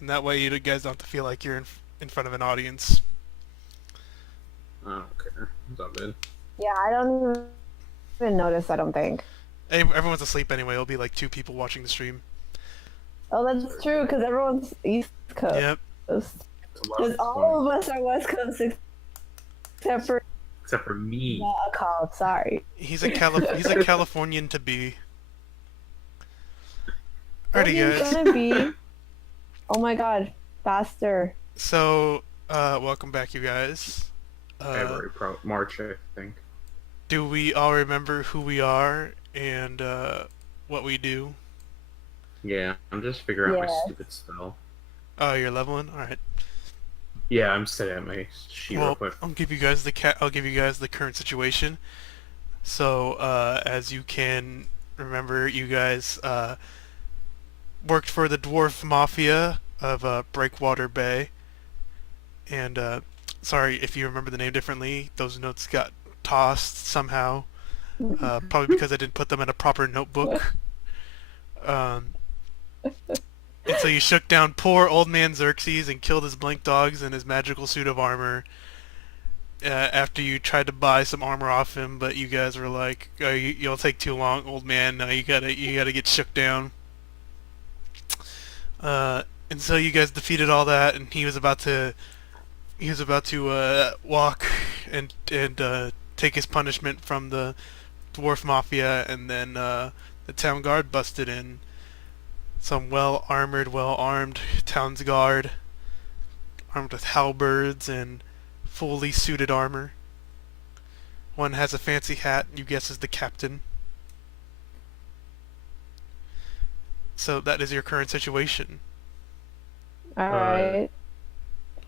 and that way you guys don't have to feel like you're in front of an audience. I don't care. It's all good. Yeah, I don't even notice, I don't think. Everyone's asleep anyway. It'll be like 2 people watching the stream. Oh, That's that's very true, good. because everyone's East Coast. Yep. It's a lot Because of all fun. of us are West Coast except for Except for me. a call, sorry. He's a Californian to be. What Alrighty, he's guys. gonna be, oh my god, faster. So, welcome back, you guys. February, March, I think. Do we all remember who we are and what we do? Yeah, I'm just figuring out my Yes. stupid spell. Oh, you're leveling. All right. Yeah, I'm sitting at my sheet real Well, quick. I'll give you guys the current situation. So, as you can remember, you guys worked for the dwarf mafia of Breakwater Bay, and sorry if you remember the name differently. Those notes got tossed somehow, probably because I didn't put them in a proper notebook. Um, and so you shook down poor old man Xerxes and killed his blink dogs and his magical suit of armor. After you tried to buy some armor off him, but you guys were like, oh, "You'll take too long, old man. No, you gotta get shook down." And so you guys defeated all that, and he was about to walk and take his punishment from the dwarf mafia, and then the town guard busted in. Some well-armored, well-armed town's guard, armed with halberds and fully suited armor. One has a fancy hat, you guess is the captain. So that is your current situation. Alright.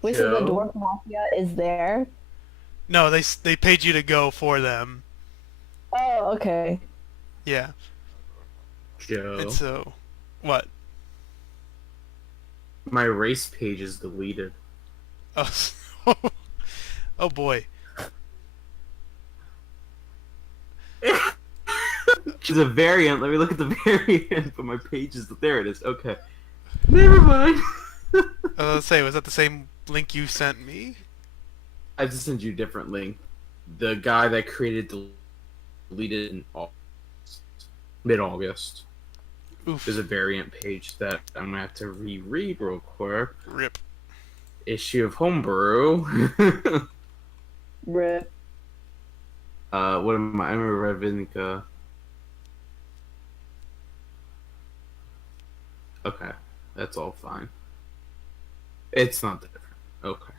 Wait, so the Joe? Dwarf Mafia is there? No, they paid you to go for them. Oh, okay. Yeah. Joe. And so, what? My race page is deleted. Oh, oh boy. She's a variant. Let me look at the variant. But my page is there. It is okay. Never mind. Let's say, was that the same link you sent me? I just sent you a different link. The guy that created deleted in mid-August. Oof. There's a variant page that I'm gonna have to reread real quick. Rip. Issue of Homebrew. Rip. What am I? I'm a Ravinica. Okay, that's all fine. It's not different. Okay.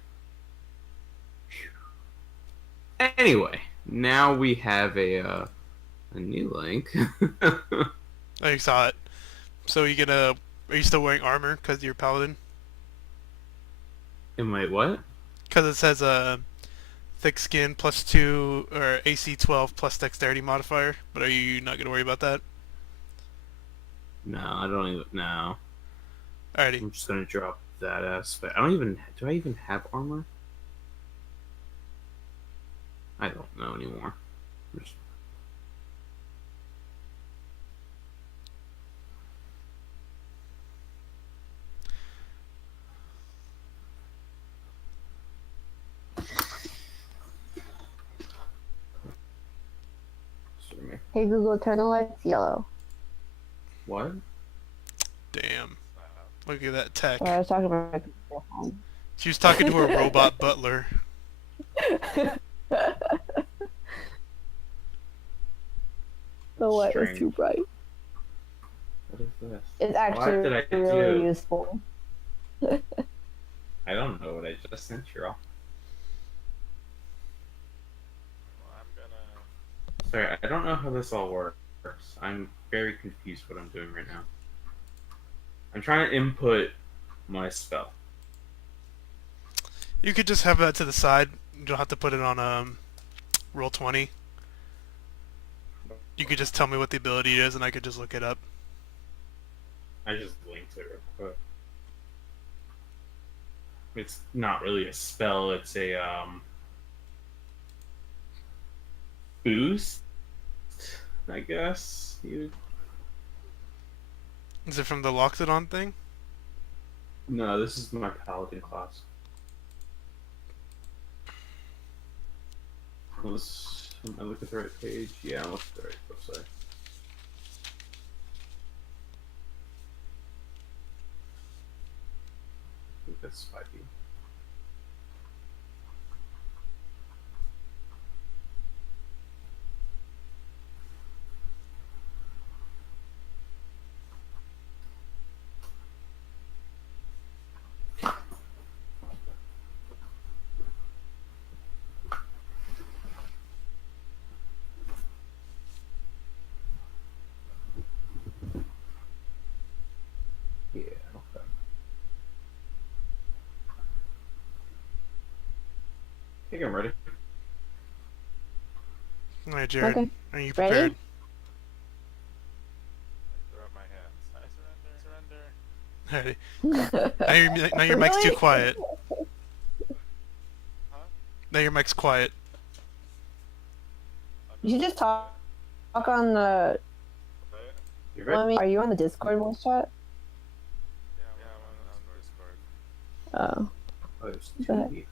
Anyway, now we have a new link. Oh, you saw it. So are you still wearing armor because you're paladin? Am I what? Because it says thick skin +2 or AC 12 plus dexterity modifier. But are you not gonna worry about that? No, I don't even. No, Alrighty. I'm just gonna drop that aspect. I don't even. Do I even have armor? I don't know anymore. Just... Hey Google, turn the lights yellow. What? Damn. Look at that tech. Sorry, I was talking about my computer phone. She was talking to her robot butler. The light was Strange. too bright. What is this? It's What actually did I really do? useful. I don't know what I just sent you all. Sorry, I don't know how this all works. I'm very confused what I'm doing right now. I'm trying to input my spell. You could just have that to the side. You don't have to put it on roll 20. You could just tell me what the ability is, and I could just look it up. I just linked it real quick. It's not really a spell, it's a boost, I guess. Is it from the Loxodon thing? No, this is my paladin class. Am I looking at the right page? Yeah, I'm looking at the right website. I think that's spiky. Yeah, okay. I think I'm ready. Alright, Jared. Okay. Are you Ready? prepared? Throw up my hands. I surrender. Surrender. Alright. Now your mic's too Really? quiet. Huh? Now your mic's quiet. You should just talk on the. You Well, I ready? mean, are you on the Discord voice chat? Yeah, I'm on Discord. Oh. Oh, there's Go ahead. two here.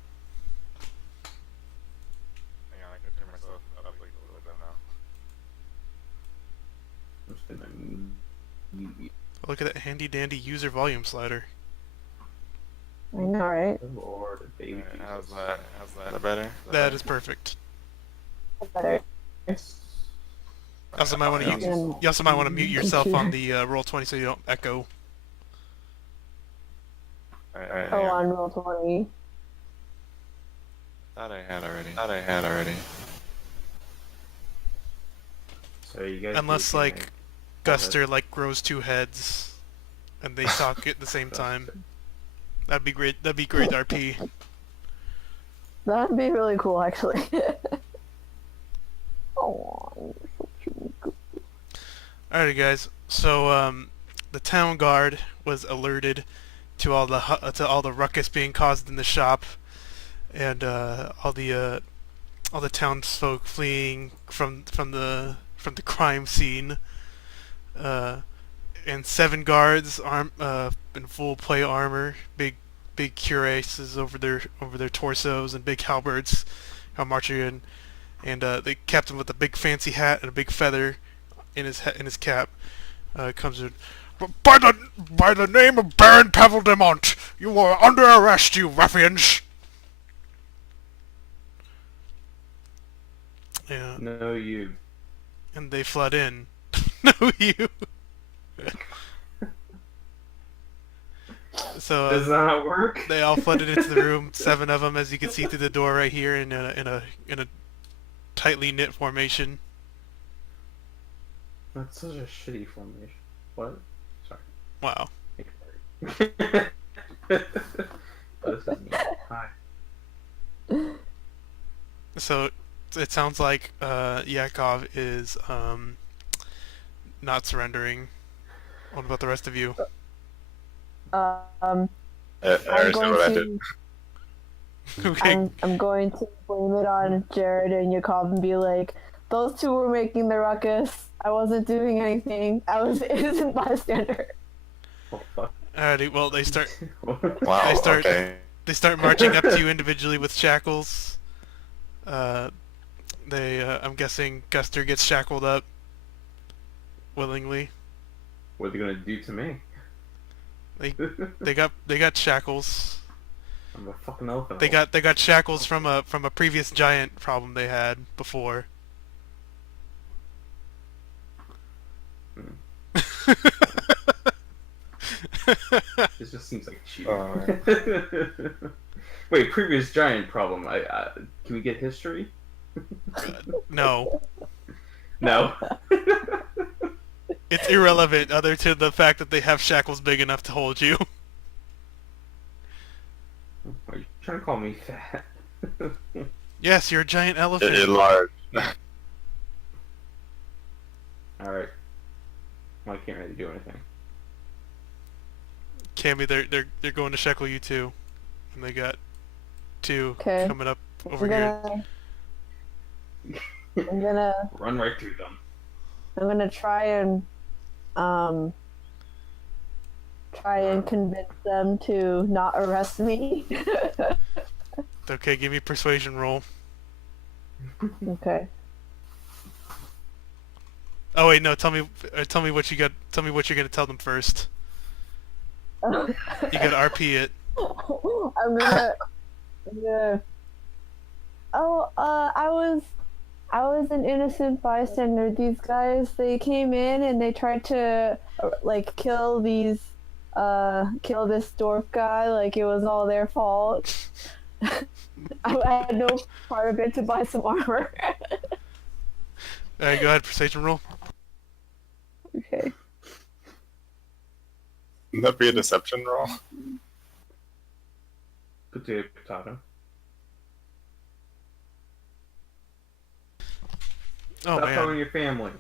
Hang on, I can turn myself up like a little bit now. I'm just gonna mute you. Look at that handy dandy user volume slider. I know, right? Oh, Lord, baby. Alright, how's Jesus. that? How's that better? That is perfect. Better. Yes. You also might want to Yeah. you also might want to mute yourself on the Roll20 so you don't echo. Alright, Oh, hang on. on roll 20. Thought I had already. So you guys. Unless do like again. Guster like grows two heads and they talk at the same time. That'd be great. That'd be great RP. That'd be really cool, actually. Oh, you're so cute. Alrighty, guys. So the town guard was alerted to all the ruckus being caused in the shop, and all the townsfolk fleeing from the crime scene. And 7 guards in full play armor, big cuirasses over their torsos and big halberds, are marching in. And the captain with a big fancy hat and a big feather in his cap comes in. By the name of Baron Paveldemont, you are under arrest, you ruffians! Yeah, No, you. and they flood in. No, you. So Does that work? they all flooded into the room. 7 of them, as you can see through the door right here, in a tightly knit formation. That's such a shitty formation. What? Sorry. Wow. What does that mean? Hi. So it sounds like Yakov is not surrendering. What about the rest of you? I'm I going understand what I did. to. Okay. I'm going to blame it on Jared and Yakov and be like, those two were making the ruckus. I wasn't doing anything. I was innocent bystander. Oh, fuck. Alrighty. Well, they start Wow, I start- okay. marching up to you individually with shackles. I'm guessing Guster gets shackled up willingly. What are they gonna do to me? They got shackles. I'm a fucking elephant. They got shackles from a previous giant problem they had before. This just seems like cheating. Alright. Wait, previous giant problem. Can we get history? No, No. it's irrelevant other to the fact that they have shackles big enough to hold you. Are you trying to call me fat? Yes, you're a giant elephant. It large. Alright. Well, I can't really do anything. Cammy, they're going to shackle you too, and they got 2 Okay. coming up over I'm here. gonna Run right through them. I'm gonna try and try and convince them to not arrest me. Okay, give me a persuasion roll. Okay. Oh wait, no. Tell me what you got. Tell me what you're gonna tell them first. You gotta RP it. I'm gonna. Oh, I was an innocent bystander. These guys, they came in and they tried to, like, kill this dwarf guy. Like, it was all their fault. I had no part of it to buy some armor. Alright, go ahead. Persuasion roll. Okay. Wouldn't that be a deception roll? Potato, potato. Oh Stop man. telling your family.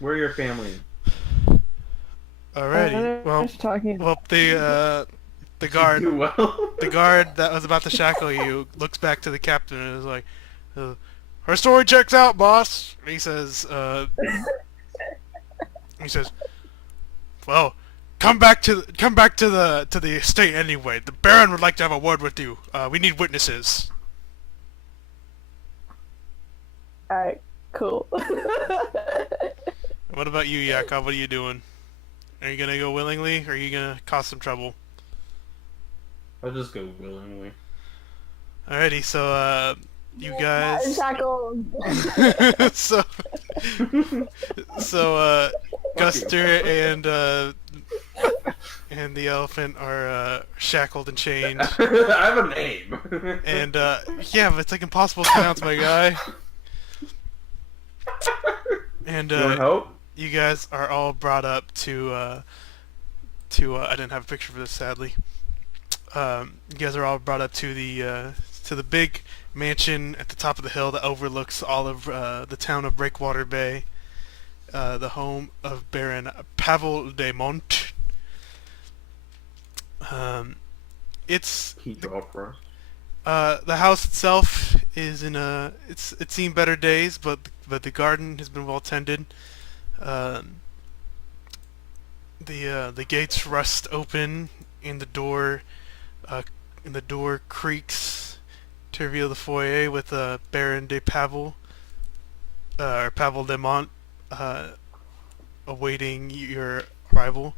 We're your family. Alrighty. Well, Talking. the guard, Do well. the guard that was about to shackle you looks back to the captain and is like, "Her story checks out, boss." And he says, "Well, come back to the estate anyway. The Baron would like to have a word with you. We need witnesses." All right. Cool. What about you, Yakov? What are you doing? Are you gonna go willingly, or are you gonna cause some trouble? I'll just go willingly. Alrighty, so you guys. Shackled. so Guster and the elephant are shackled and chained. I have a name. And yeah, but it's like impossible to pronounce, my guy. And You want help? you guys are all brought up to I didn't have a picture for this, sadly. You guys are all brought up to the big mansion at the top of the hill that overlooks all of the town of Breakwater Bay, the home of Baron Pavel de Mont. It's Can you draw for us? the house itself is it's seen better days, but the garden has been well tended. The gates rust open, and the door creaks to reveal the foyer with Baron de Pavel, or Pavel de Mont, awaiting your arrival.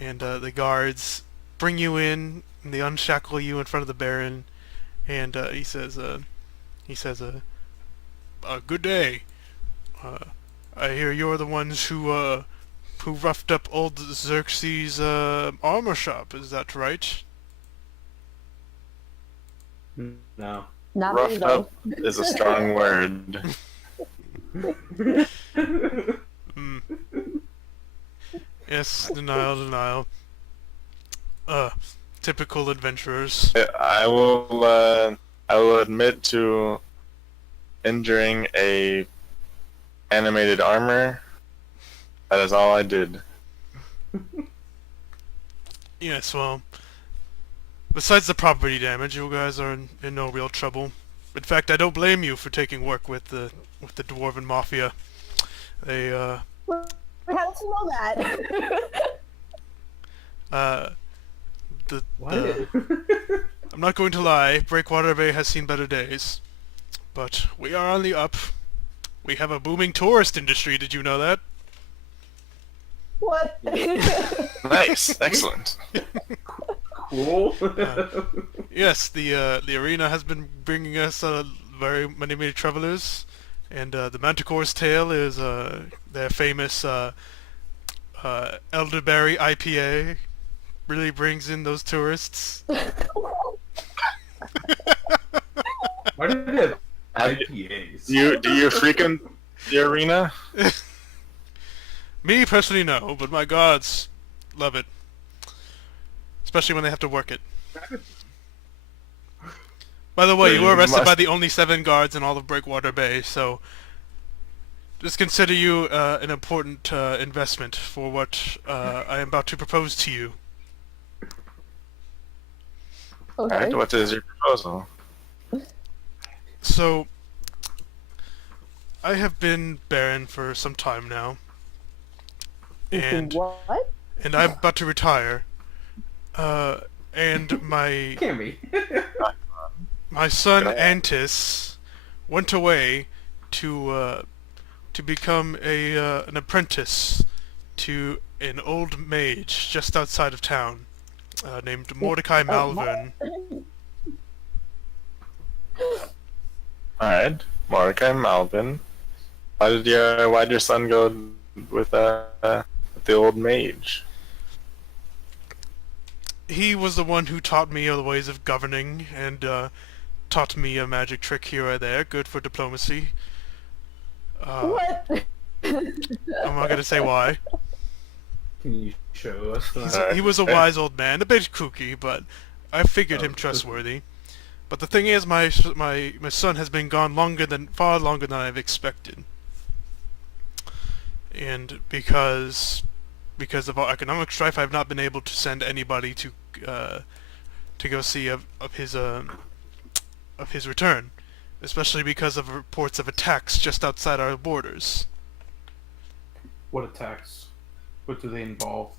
And the guards bring you in, and they unshackle you in front of the Baron. And he says, "Good day. I hear you're the ones who roughed up old Xerxes' armor shop. Is that right?" No. Not me Roughed though. up is a strong word. Hmm. Yes, denial. Typical adventurers. I will admit to injuring a animated armor. That is all I did. Yes, well, besides the property damage, you guys are in no real trouble. In fact, I don't blame you for taking work with the Dwarven Mafia. They, How did you know that? What? I'm not going to lie, Breakwater Bay has seen better days. But we are on the up. We have a booming tourist industry, did you know that? What? Nice, excellent. Cool. Yes, the arena has been bringing us very many travelers, and the Manticore's Tale is their famous elderberry IPA. Really brings in those tourists. Why do they have Have IPAs? Do you frequent the arena? Me personally, no, but my gods love it, especially when they have to work it. By the way, you were arrested by the only 7 guards in all of Breakwater Bay, so just consider you an important investment for what I am about to propose to you. Okay. Alright, what is your proposal? So, I have been Baron for some time now, and What? and I'm about to retire. And my Can't be. son Go ahead. Antis went away to become an apprentice to an old mage just outside of town, named Mordecai Malvern. Alright, Mark and Malvin. Why'd your son go with the old mage? He was the one who taught me the ways of governing and taught me a magic trick here or there, good for diplomacy. What? I'm not gonna say why. Can you show us that? Alright. He was a wise old man, a bit kooky, but I figured him trustworthy. But the thing is, my son has been gone far longer than I've expected, and because of our economic strife, I've not been able to send anybody to go see of his return, especially because of reports of attacks just outside our borders. What attacks? What do they involve?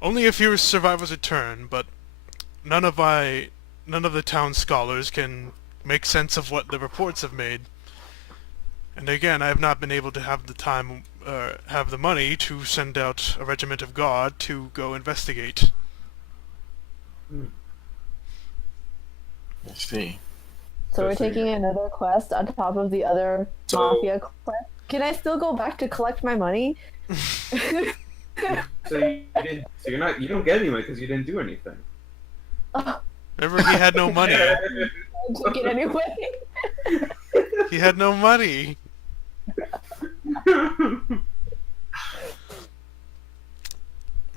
Only a few survivors return, but none of the town scholars can make sense of what the reports have made. And again, I have not been able to have the time, have the money to send out a regiment of guard to go investigate. I see. So we're taking another quest on top of the other mafia quest. Can I still go back to collect my money? So you don't get any money because you didn't do anything. Remember, he had no money. I took it anyway. He had no money.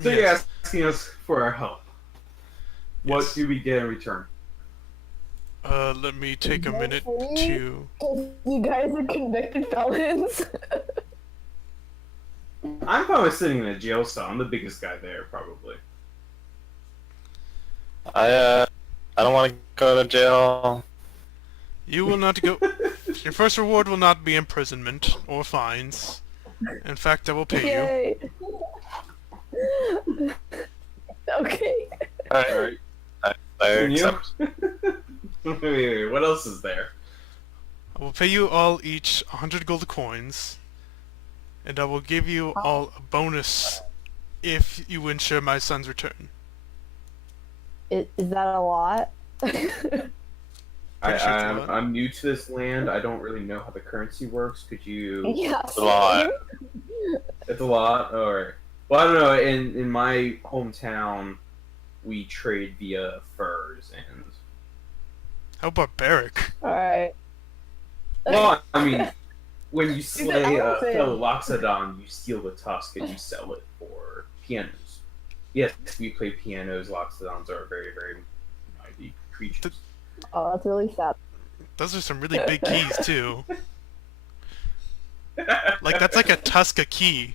So Yes. you're asking us for our help. What Yes. do we get in return? Let me take a minute to... You guys are convicted felons. I'm probably sitting in a jail cell. I'm the biggest guy there, probably. I don't want to go to jail. You will not go... Your first reward will not be imprisonment or fines. In fact, I will pay you. Yay. Okay. Alright. I Can you? accept. Wait, what else is there? I will pay you all each 100 gold coins, and I will give you all a bonus if you ensure my son's return. Is that a lot? I'm new to this land. I don't really know how the currency works. Could you? Yes. A lot. It's a lot. All right. Well, I don't know. In my hometown, we trade via furs and. How barbaric. Alright. Well, I mean, when you He's an slay a elephant. fellow Loxodon, you steal the tusk and you sell it for pianos. Yes, we play pianos. Loxodons are very, very mighty creatures. Oh, that's really sad. Those are some really big keys, too. Like, that's like a Tuska key.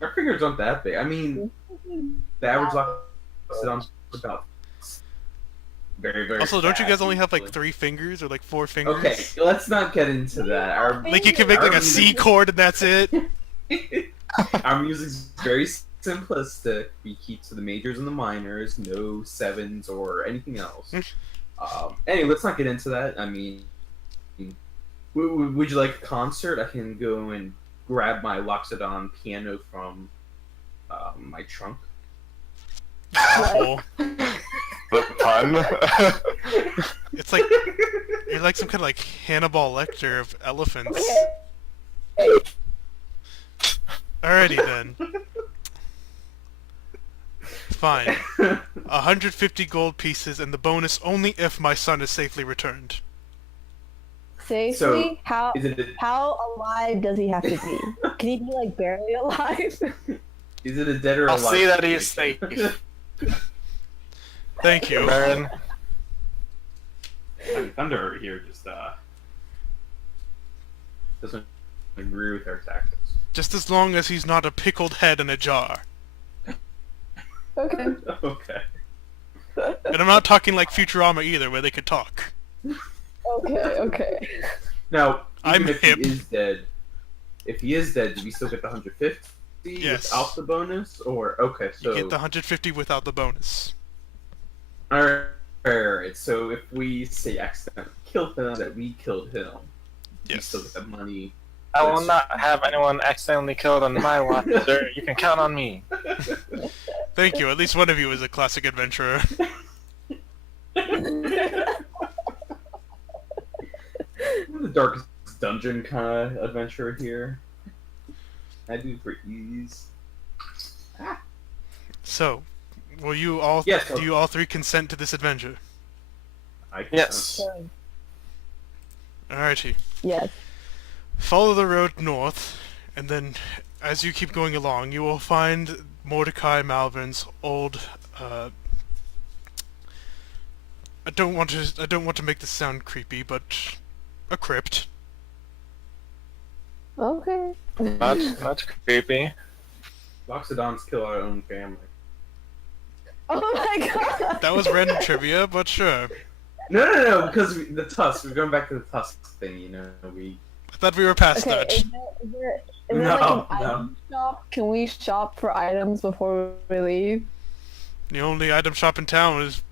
Our fingers aren't that big. I mean, the average Loxodon's about very, very. Also, don't you fat, guys only have like usually. 3 fingers or like 4 fingers? Okay, let's not get into that. Our Like, you can make like a C chord and that's it? our music's very simplistic. We keep to the majors and the minors, no sevens or anything else. Anyway, let's not get into that. I mean, would you like a concert? I can go and grab my Loxodon piano from my trunk. Cool. The pun. It's like, you're like some kind of like Hannibal Lecter of elephants. Alrighty then. Fine. 150 gold pieces and the bonus only if my son is safely returned. Safely? So, how Is it a, how alive does he have to be? Can he be like barely alive? is it a dead or I'll alive? see that he is safe. situation? Thank you. Baron. I mean, Thunder over here just doesn't agree with our tactics. Just as long as he's not a pickled head in a jar. Okay. Okay. And I'm not talking like Futurama either, where they could talk. Okay. Now, I'm even if hip. he is dead, if he is dead, do we still get the 150 Yes. without the bonus? Or okay, so You get the 150 without the bonus. Alright. So if we say accidentally killed him, that we killed him, we Yes. still get that money. I will not have anyone accidentally killed on my watch, sir. You can count on me. Thank you. At least one of you is a classic adventurer. The darkest dungeon kind of adventure here. I do for ease. So, will you all? Yes. Do you all three consent to this adventure? I Yes. Alrighty. Yes. Follow the road north, and then, as you keep going along, you will find Mordecai Malvin's old. I don't want to make this sound creepy, but a crypt. Okay. Not creepy. Loxodons kill our own family. Oh my god. That was random trivia, but sure. No, because the tusk. We're going back to the tusk thing, you know. I thought we were past Okay, that. is there No, like an no. item shop? Can we shop for items before we leave? The only item shop in town is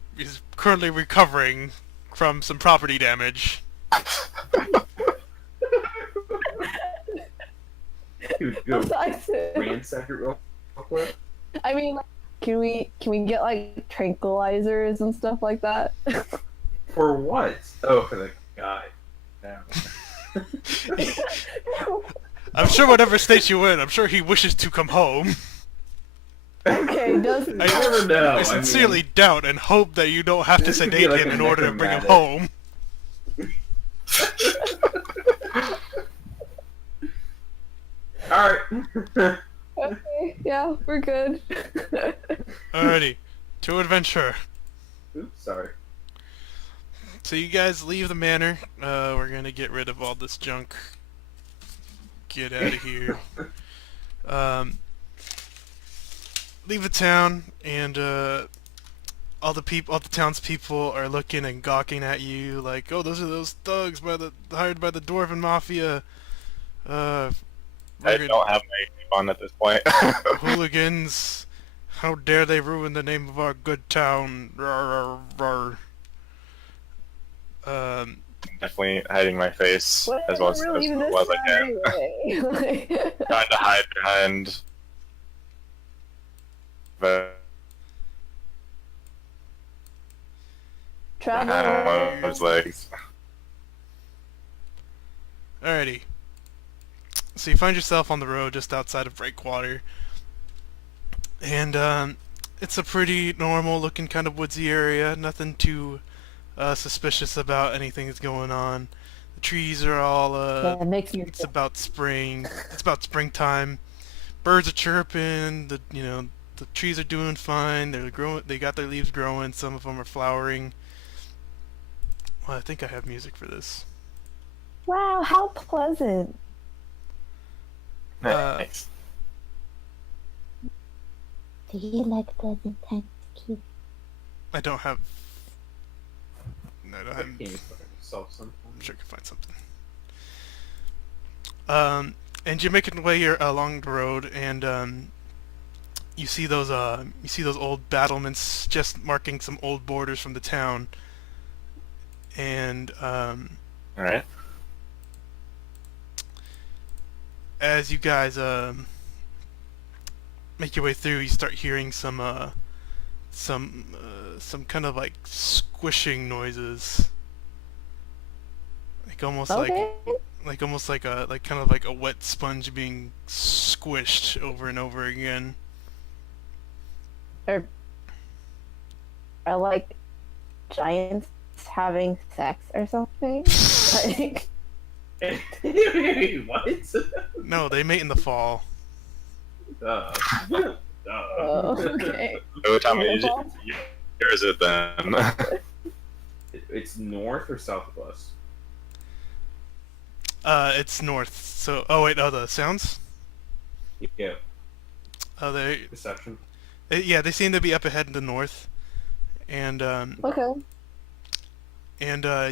currently recovering from some property damage. Dude, go Besides it. ransack it real quick. I mean, like, can we get like tranquilizers and stuff like that? For what? Oh, for the guy. No. I'm sure whatever state you in, I'm sure he wishes to come home. Okay, does You never know. I sincerely doubt and hope that you don't have to This could be sedate like him a in order to bring him necromantic. home. Alright. Okay, yeah, we're good. Alrighty, to adventure. Oops, sorry. So you guys leave the manor. We're gonna get rid of all this junk. Get out of here. Leave the town, and all the townspeople are looking and gawking at you, like, oh, those are those thugs hired by the dwarven mafia. I don't have my cape on at this point. Hooligans. How dare they ruin the name of our good town? Rawr, rawr, rawr. Definitely hiding my face as well as I can. Anyway. Trying to hide behind the Travel. legs. Alrighty. So you find yourself on the road just outside of Breakwater. And it's a pretty normal looking kind of woodsy area. Nothing too suspicious about anything that's going on. The trees are all That makes me. it's about spring. It's about springtime. Birds are chirping. The trees are doing fine. They're growing. They got their leaves growing. Some of them are flowering. Well, I think I have music for this. Wow, how pleasant. Nice. Do you like pleasant times, kid? I don't have. No, I don't have. Can't you put it yourself sometime? I'm sure I can find something. And you're making your way along the road, and you see those old battlements just marking some old borders from the town. And Alright. as you guys make your way through, you start hearing some kind of like squishing noises, like almost Okay. almost like kind of like a wet sponge being squished over and over again. Are like giants having sex or something? Like, What? No, they mate in the fall. oh, okay. So tell me, where is it then? It's north or south of us? It's north. So, oh wait, the sounds? Yeah, Oh, perception. yeah, they seem to be up ahead in the north, and Okay.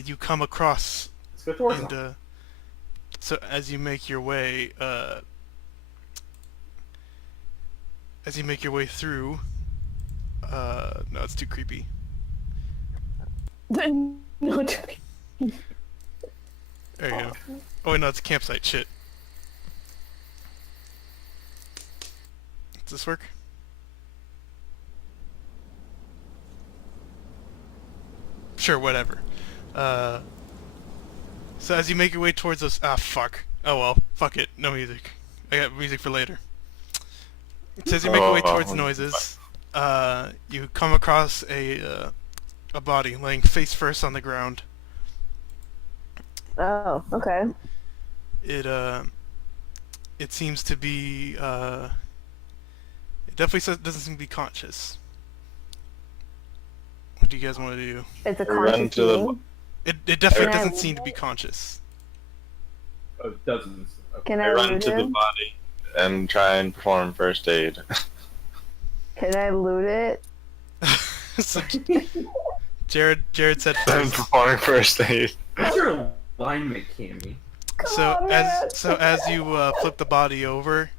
you come across Let's go towards and them. So as you make your way, through, no, it's too creepy. No, There you go. Oh wait, no, it's a campsite. Shit. Does this work? Sure, whatever. So as you make your way towards those, fuck. Oh well, fuck it. No music. I got music for later. So as you make your way towards noises, you come across a body laying face first on the ground. Oh, okay. It seems to be it definitely doesn't seem to be conscious. What do you guys want to do? It's a Run conscious to the being. It definitely Can I doesn't loot seem to it? be conscious. Oh, dozens. Okay. Can I I run loot to the him? body and try and perform first aid. Can I loot it? So, Jared said I'm first. performing first aid. What's your alignment, Cammy? So on, man. as you flip the body over,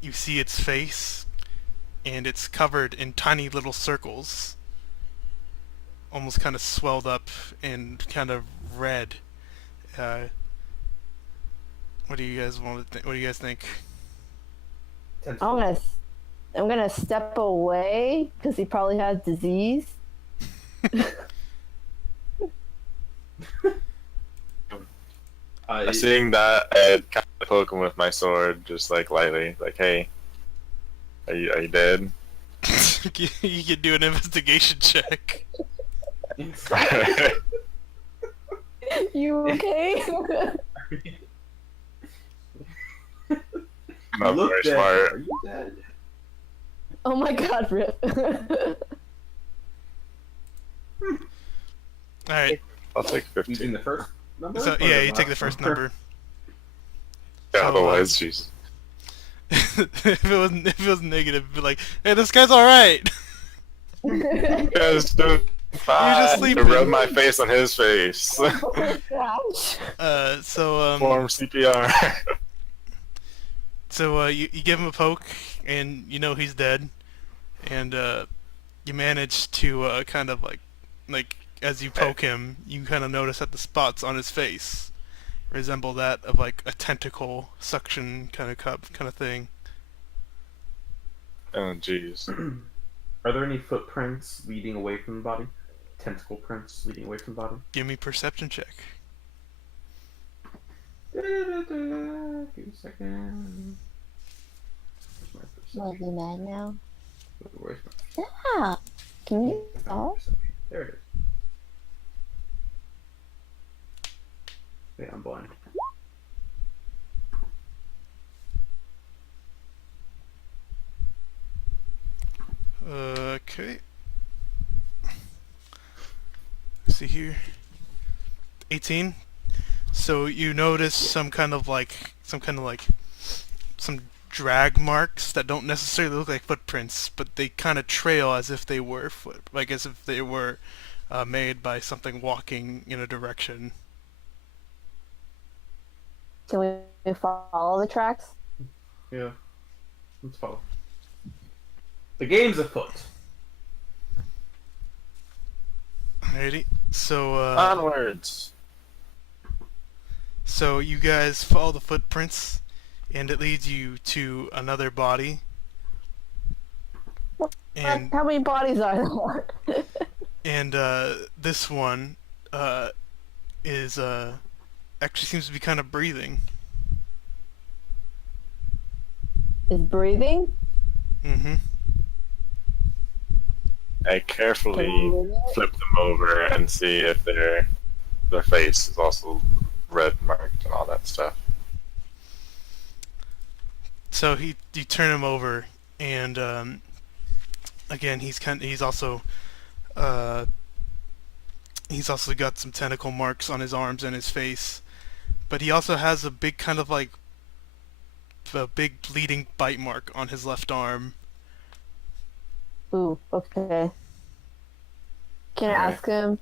you see its face, and it's covered in tiny little circles, almost kind of swelled up and kind of red. What do you guys want to? What do you guys think? I'm gonna step away because he probably has disease. Seeing that, I'd kind of poke him with my sword, just like lightly, like, "Hey, are you dead?" You can do an investigation check. You okay? Not Look very dead. smart. Are you dead? Oh my god, Rip. All right. I'll take Using 15. the first number? So or yeah, the you take the last first number. Yeah, otherwise, jeez. If it was negative, it'd be like, hey, this guy's all right. Guys, doing fine. just To sleeping. rub my face on his face. Oh gosh. Perform CPR. So you give him a poke, and you know he's dead, and you manage to kind of like as you poke him, you kind of notice that the spots on his face resemble that of like a tentacle suction kind of cup kind of thing. Oh, jeez. Are there any footprints leading away from the body? Tentacle prints leading away from the body? Give me perception check. Give me a second. Where's my Well, perception? you mad now? Where's my Stop! Can you stop? perception? There it is. Wait, I'm blind. Okay. Let's see here. 18. So you notice some drag marks that don't necessarily look like footprints, but they kind of trail as if they were as if they were made by something walking in a direction. Can we follow the tracks? Yeah. Let's follow. The game's afoot. Alrighty. So Onwards. so you guys follow the footprints, and it leads you to another body. And How many bodies are there? and this one is actually seems to be kind of breathing. Is breathing? Mm-hmm. I carefully flip them over and see if their face is also red marked and all that stuff. So you turn him over, and again he's also got some tentacle marks on his arms and his face, but he also has a big kind of like a big bleeding bite mark on his left arm. Ooh, okay. Can I Alright. ask him?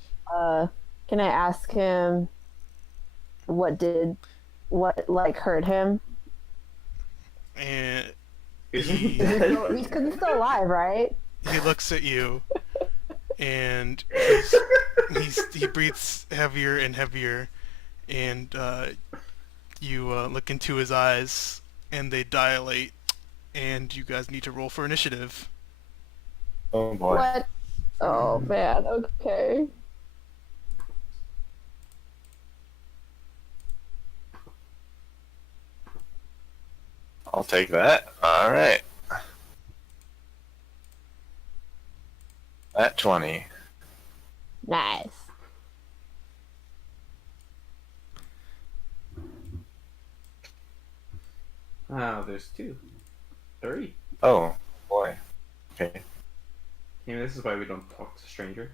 Can I ask him what did what like hurt him? And Isn't he he dead? Because he's still alive, right? he looks at you, and he breathes heavier and heavier, and you look into his eyes, and they dilate, and you guys need to roll for initiative. Oh boy. What? Oh man. Okay. I'll take that. All right. At 20. Nice. Oh, there's 3. Oh boy. Okay. Yeah, this is why we don't talk to strangers.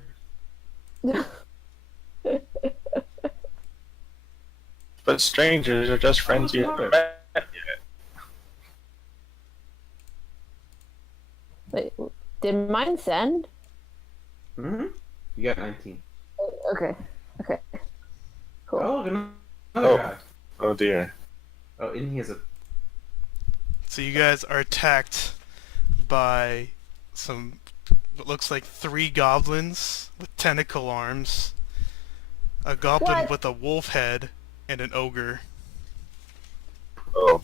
But strangers are just friends you haven't met yet. Wait, did mine send? Mm-hmm. You got 19. Okay. Okay. Cool. Oh, another Oh. guy. Oh dear. Oh, and he has a... So you guys are attacked by what looks like 3 goblins with tentacle arms, a goblin What? with a wolf head, and an ogre. Oh.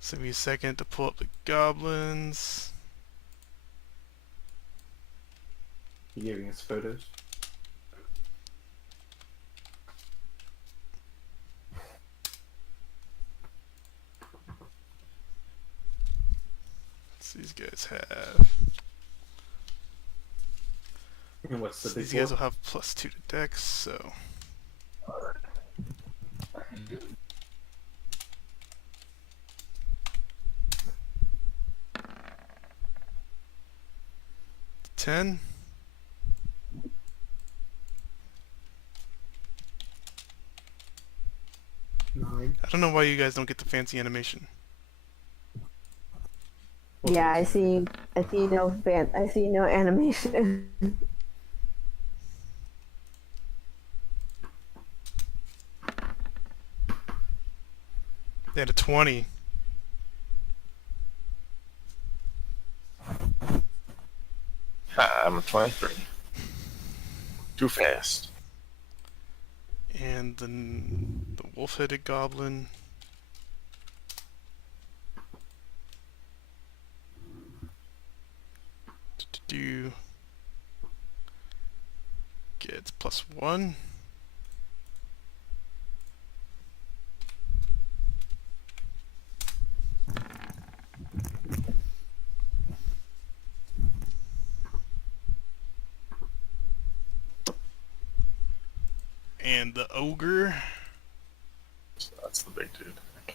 So give me a second to pull up the goblins. He giving us photos. So these guys have. And what's the So big these guys deal? will have +2 to dex, so. $10. 9. I don't know why you guys don't get the fancy animation. Yeah, I see no animation. They had a 20. I'm a 23. Too fast. And then the wolf-headed goblin. Do gets +1. And the ogre So that's the big dude. Okay.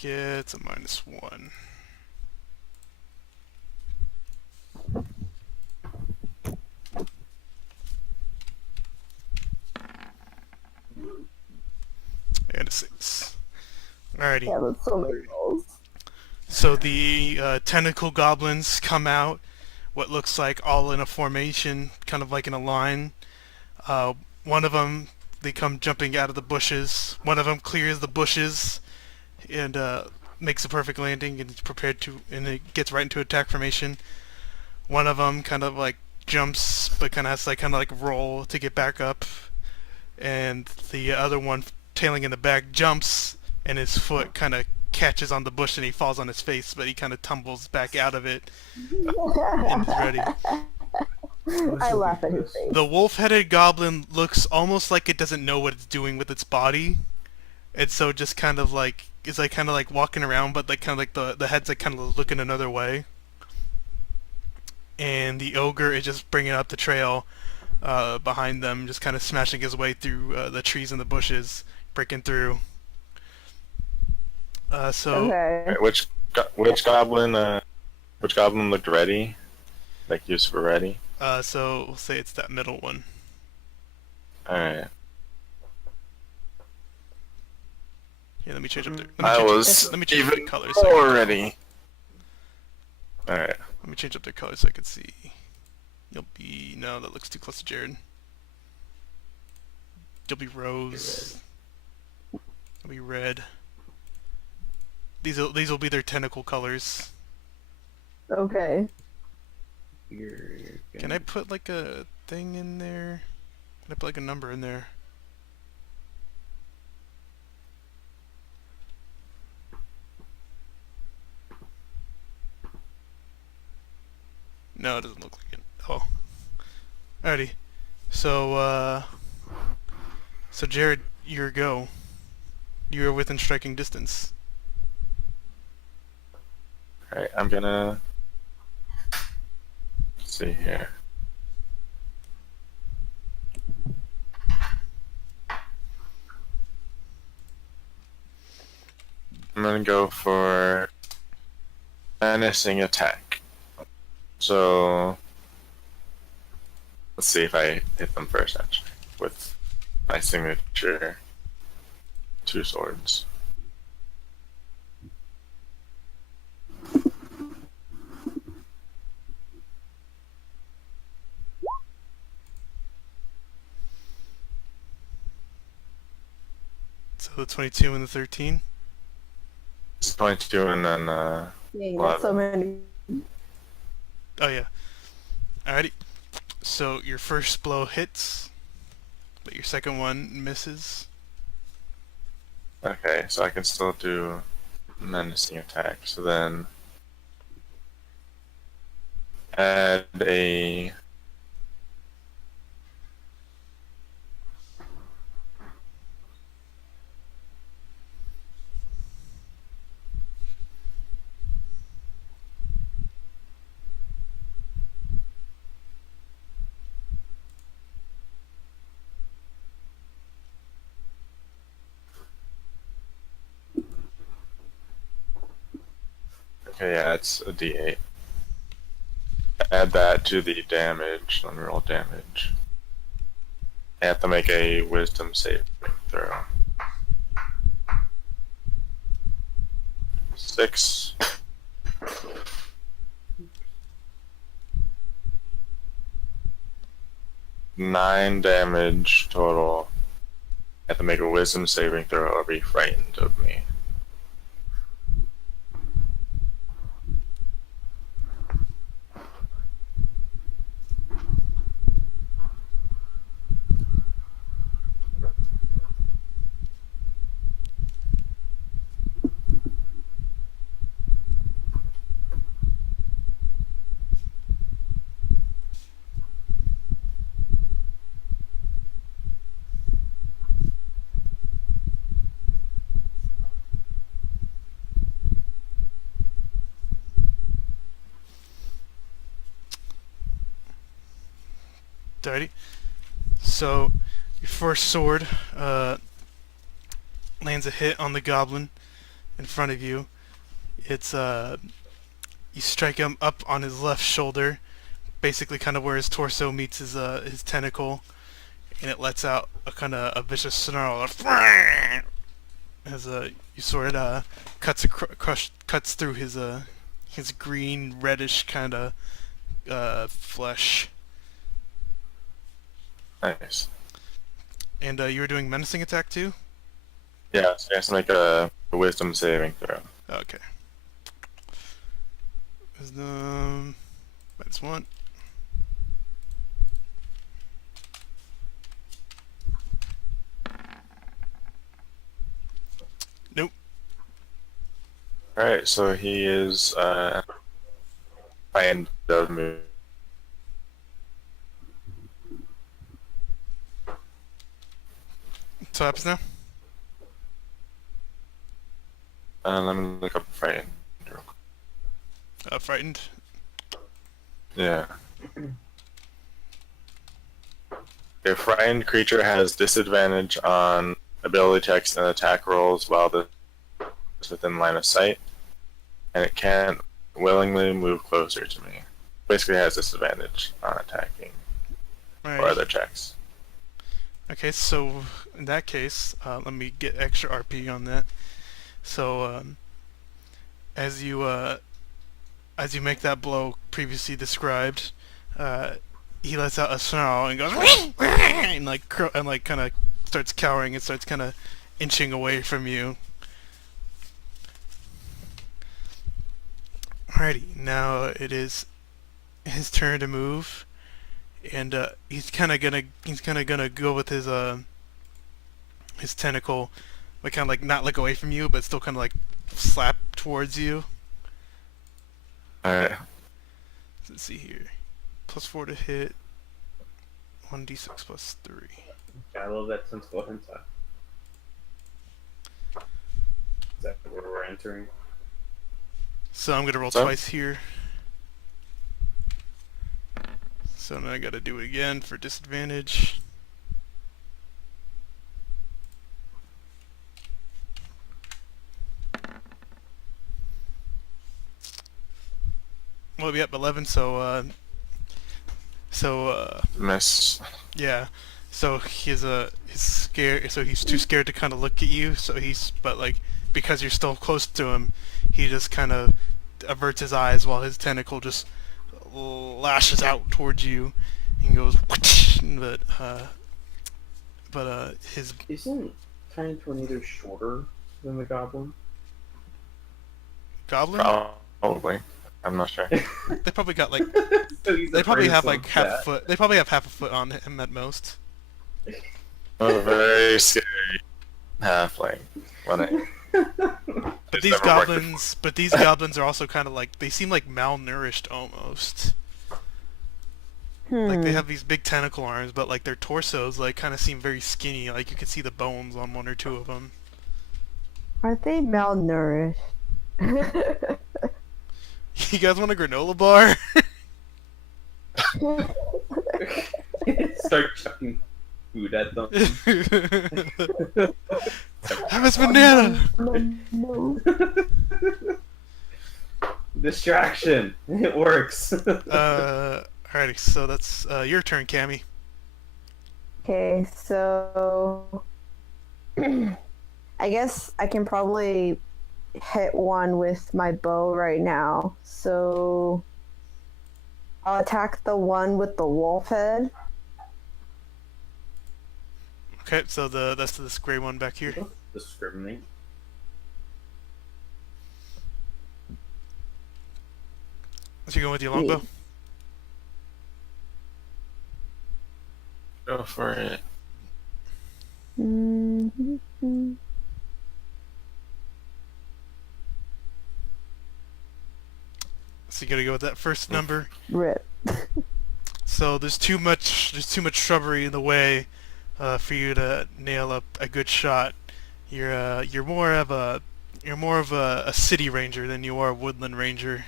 gets a -1. And a 6. Alrighty. Yeah, that's so many rolls. So the tentacle goblins come out, what looks like all in a formation, kind of like in a line. One of them, they come jumping out of the bushes. One of them clears the bushes and makes a perfect landing and is prepared to, and it gets right into attack formation. One of them kind of like jumps, but kind of has to like roll to get back up, and the other one, tailing in the back, jumps, and his foot kind of catches on the bush and he falls on his face, but he kind of tumbles back out of it and is ready. I laugh at his face. The wolf-headed goblin looks almost like it doesn't know what it's doing with its body, and so just kind of like is like kind of like walking around, but like kind of like the head's like kind of looking another way. And the ogre is just bringing up the trail behind them, just kind of smashing his way through the trees and the bushes, breaking through. So Okay. Alright, which goblin looked ready? Like used for ready? so we'll say it's that middle one. Yeah, let me change up their. I was Let me change up their even colors. already. Alright. Let me change up their colors so I can see. You'll be no, that looks too close to Jared. You'll be rose. You'll be red. These will be their tentacle colors. Okay. Can I put like a thing in there? Can I put like a number in there? No, it doesn't look like it. Oh. Alrighty. So, so Jared, your go. You are within striking distance. Alright, I'm gonna... Let's see here. I'm gonna go for menacing attack. So let's see if I hit them first actually with my signature 2 swords. So the 22 and the 13. It's 22 and then Dang, that's so many. Oh yeah. Alrighty. So your first blow hits, but your second one misses. okay, so I can still do menacing attack. So then add a okay, yeah, it's a D8. Add that to the damage, unroll damage. I have to make a wisdom saving throw. 6. Nine damage total. I have to make a wisdom saving throw or be frightened of me. Alrighty. So your first sword lands a hit on the goblin in front of you. It's you strike him up on his left shoulder, basically kind of where his torso meets his tentacle, and it lets out a kind of a vicious snarl as you sword cuts through his green reddish kind of flesh. Nice. And you were doing menacing attack too? Yeah, so I have to make a wisdom saving throw. Okay. Wisdom -1. Nope. Alright, so he is frightened of me. So what happens now? Let me look up frightened. Frightened. Yeah. A frightened creature has disadvantage on ability checks and attack rolls while it's within line of sight, and it can't willingly move closer to me. Basically has disadvantage on attacking or Alright. other checks. Okay, so in that case, let me get extra RP on that. So as you as you make that blow previously described, uh, he lets out a snarl and goes and like kind of starts cowering and starts kind of inching away from you. Alrighty, now it is his turn to move, and he's kind of gonna go with his tentacle, like kind of like not look away from you, but still kind of like slap towards you. Alright. Let's see here. +4 to hit. 1d6 plus 3. I love that sensible hentai. Is that where we're entering? So I'm gonna roll So? twice here. So now I gotta do it again for disadvantage. Well, yep, 11. Miss. Yeah. So he's scared. So he's too scared to kind of look at you. But like because you're still close to him, he just kind of averts his eyes while his tentacle just lashes out towards you and goes. But his Isn't Tiny Tornado shorter than the Goblin? goblin, Probably. I'm not sure. they probably got like So he's they probably afraid of have like something half a that. foot. They probably have half a foot on him at most. A very scary halfling. When I But these goblins are also kind of like they seem like malnourished almost. Like they have these big tentacle arms, but like their torsos like kind of seem very skinny. Like you can see the bones on one or two of them. Aren't they malnourished? You guys want a granola bar? Start chucking food at them. Have this banana. No. Distraction. It works. Alrighty, so that's your turn, Cammy. Okay, so I guess I can probably hit one with my bow right now. So I'll attack the one with the wolf head. Okay, so that's this gray one back here. Discriminate. So you going with your longbow? go for it. Mm-hmm. So you gotta go with that first number. Rip. So there's too much shrubbery in the way for you to nail up a good shot. You're more of a city ranger than you are a woodland ranger,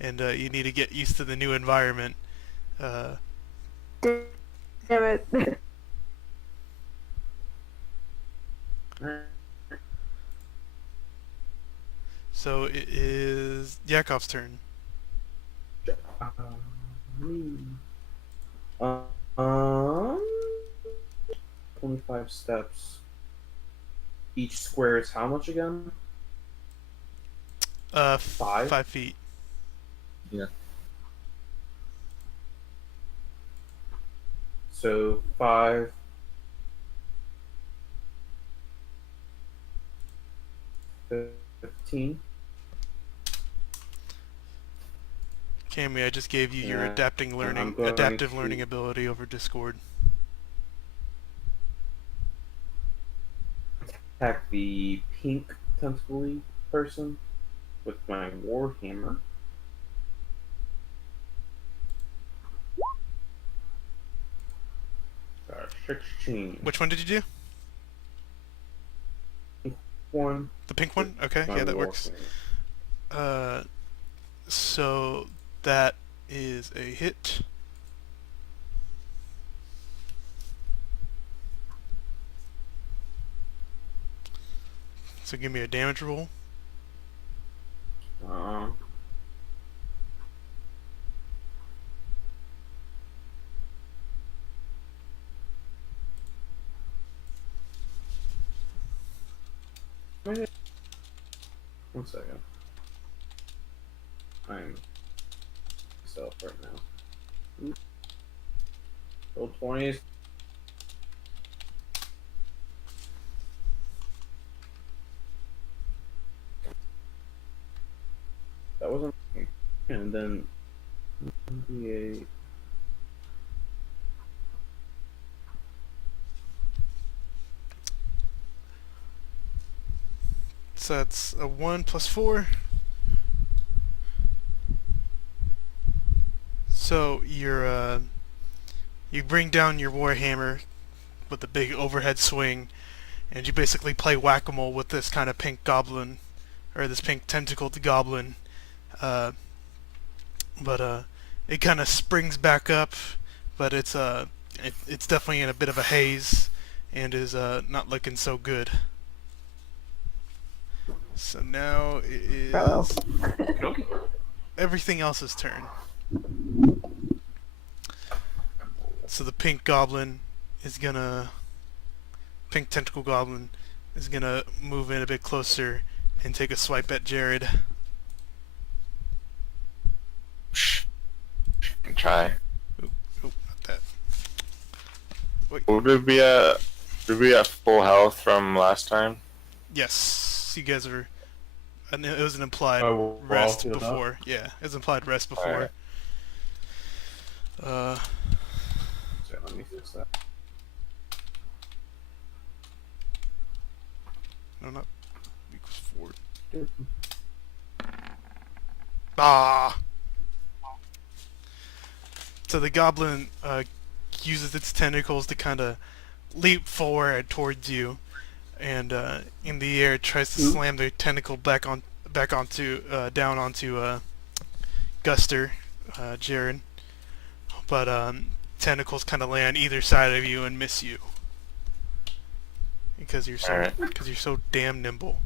and you need to get used to the new environment. Damn it. So it is Yakov's turn. Um, 25 steps. Each square is how much again? 5? 5 feet. So 5. $15. Cammy, I just gave you your Yeah, adaptive I'm learning going to- ability over Discord. Attack the pink tentacly person with my warhammer. 16. Which one did you do? One. The pink one? Okay, My yeah, that works. warhammer. So that is a hit. So give me a damage roll. Uh, 1 second. I'm myself right now. Roll 20s. That wasn't. And then. 28. So that's a 1 plus 4. So you bring down your warhammer with a big overhead swing, and you basically play whack-a-mole with this kind of pink goblin, or this pink tentacled goblin. Uh, but it kind of springs back up, but it's definitely in a bit of a haze, and is not looking so good. So now it is Bro. Okay. everything else's turn. So the pink goblin is gonna, pink tentacle goblin is gonna move in a bit closer and take a swipe at Jared. Can try. Oh, not that. Wait. Would we at full health from last time? Yes, you guys are. And it was an implied Oh, we're all rest healed up? before. Yeah, it was implied rest before. Sorry, let me fix that. No, not equals 4. Ah! So the goblin uses its tentacles to kind of leap forward towards you, and in the air tries to slam their tentacle down onto Guster, Jared. But tentacles kind of land either side of you and miss you because you're so damn nimble.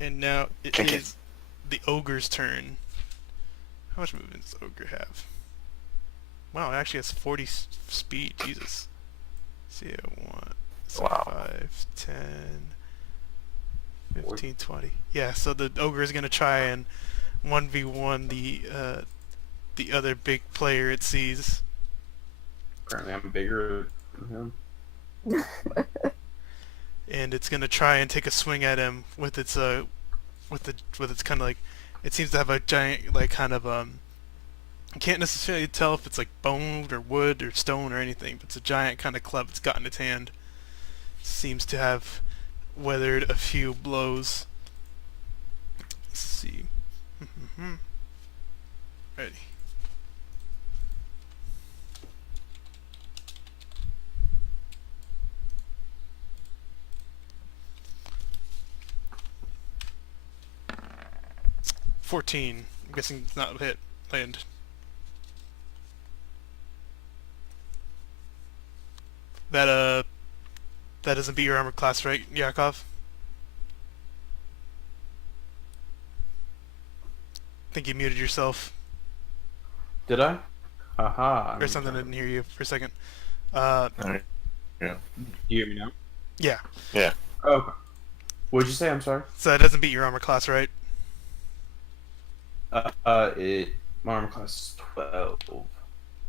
And now it Kick it. is the ogre's turn. How much movement does the ogre have? Wow, it actually has 40 speed. Jesus. See, 5, 10, 15, 20. Yeah, so the ogre is gonna try and 1v1 the other big player it sees. Apparently, I'm bigger than him. And it's gonna try and take a swing at him with its kind of like, it seems to have a giant like kind of I can't necessarily tell if it's like bone or wood or stone or anything, but it's a giant kind of club it's got in its hand. Seems to have weathered a few blows. Let's see. Ready. $14. I'm guessing it's not hit. Land. That doesn't beat your armor class, right, Yakov? I think you muted yourself. Did I? Haha. Or something, I didn't hear you for a second. Alright. Do you hear me now? Yeah. Yeah. Oh, okay. What'd you say? I'm sorry. So it doesn't beat your armor class, right? My armor class is 12.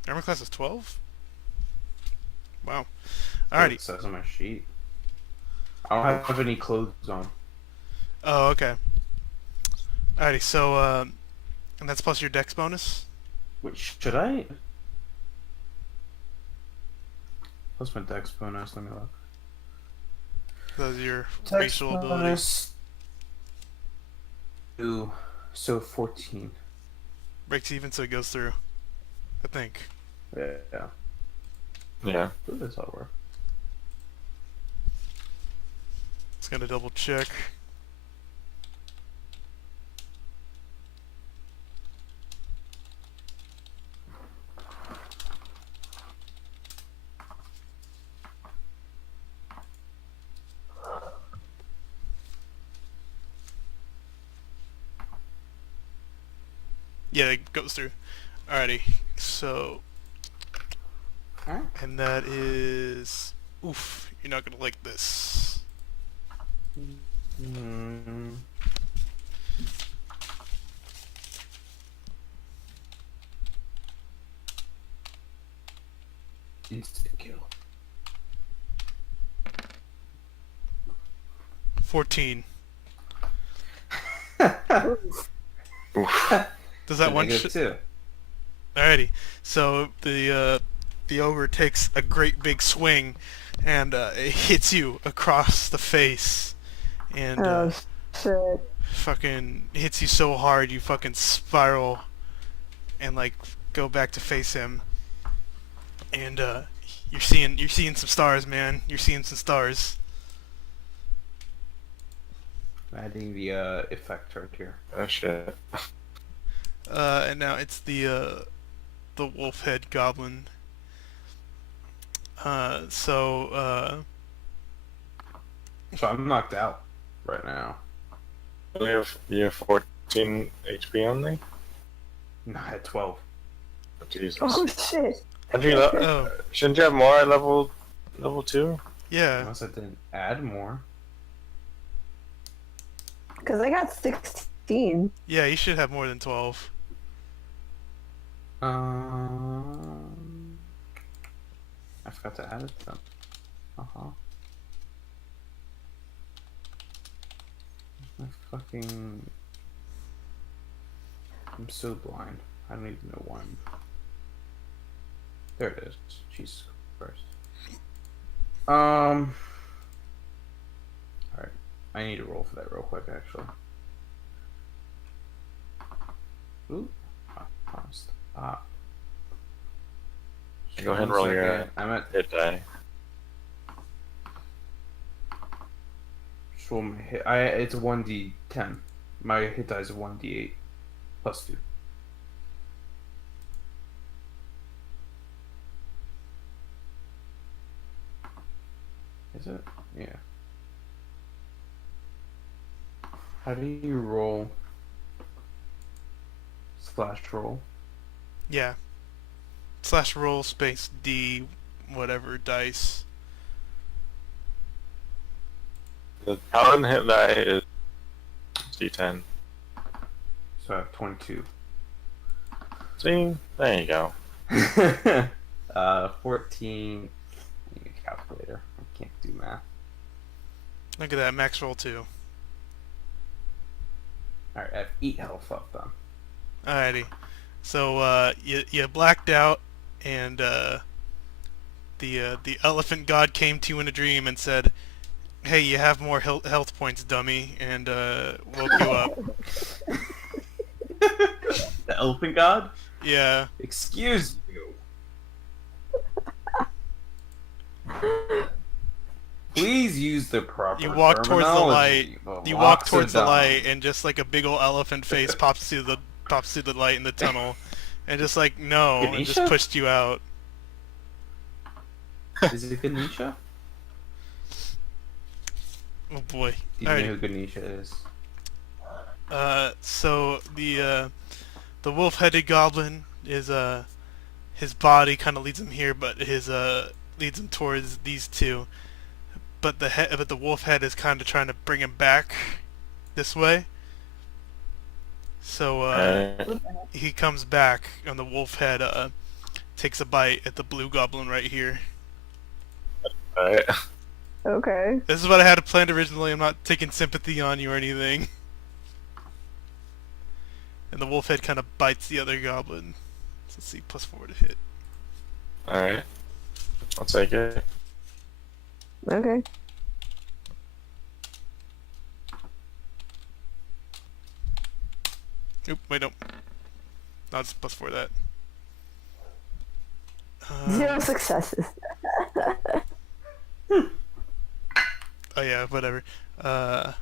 Armor class is 12? Wow. Alrighty. Alrighty. It says on my sheet. I don't have any clothes on. Oh, okay. Alrighty, so, and that's plus your dex bonus? Which should I? Plus my dex bonus. Let me look. Those are your Dex racial abilities. bonus. Ooh, so 14. Breaks even, so it goes through. I think. Yeah. Yeah. Who does that work? It's gonna double check. Yeah, it goes through. Alrighty, so... Alright. And that is... Oof, you're not gonna like this. Mm, Instant kill. 14. Oof. Does that one? Negative 2. Alrighty. So the ogre takes a great big swing, and it hits you across the face, and Oh shit. fucking hits you so hard you fucking spiral, and like go back to face him, and you're seeing some stars, man. You're seeing some stars. Adding the effect right here. Oh shit. And now it's the wolf head goblin. So So I'm knocked out right now. You have 14 HP only? No, I had 12. Oh, Jesus. Oh shit. Oh. Shouldn't you have more at level 2? yeah. Unless I didn't add more. Because I got 16. Yeah, you should have more than 12. I forgot to add it to them. My fucking... I'm so blind. I don't even know why I'm... There it is. Jesus Christ. Alright. I need to roll for that real quick, actually. Ooh. Stop. Go ahead and roll your I'm at hit die. roll my hit. It's a 1d10. My hit die is a 1d8 plus 2. Is it? Yeah. How do you roll? Slash roll. Yeah. Slash roll space D whatever dice. The paladin hit die is D10. So I have 22. See? There you go. 14. I need a calculator. I can't do math. Look at that, max roll 2. Alright, I have 8 health left then. Alrighty. So you blacked out, and the elephant god came to you in a dream and said, "Hey, you have more health points, dummy," and woke you up. The elephant god? Yeah. Excuse you. Please use the proper You walk towards the light. terminology. You walk towards the Loxodon. light, and just like a big old elephant face pops through the light in the tunnel, and just like no, and just Ganesha? pushed you out. Is it Ganesha? Oh boy. Do you Alright. know who Ganesha is? So the wolf-headed goblin is his body kind of leads him here, but his leads him towards these two. But the wolf head is kind of trying to bring him back this way. So he comes back, and the wolf head takes a bite at the blue goblin right here. Alright. Okay. This is what I had planned originally. I'm not taking sympathy on you or anything. And the wolf head kind of bites the other goblin. So let's see, +4 to hit. Alright. I'll take it. Okay. Oop, wait, no. No, it's +4 that. 0 successes. Oh yeah, whatever. I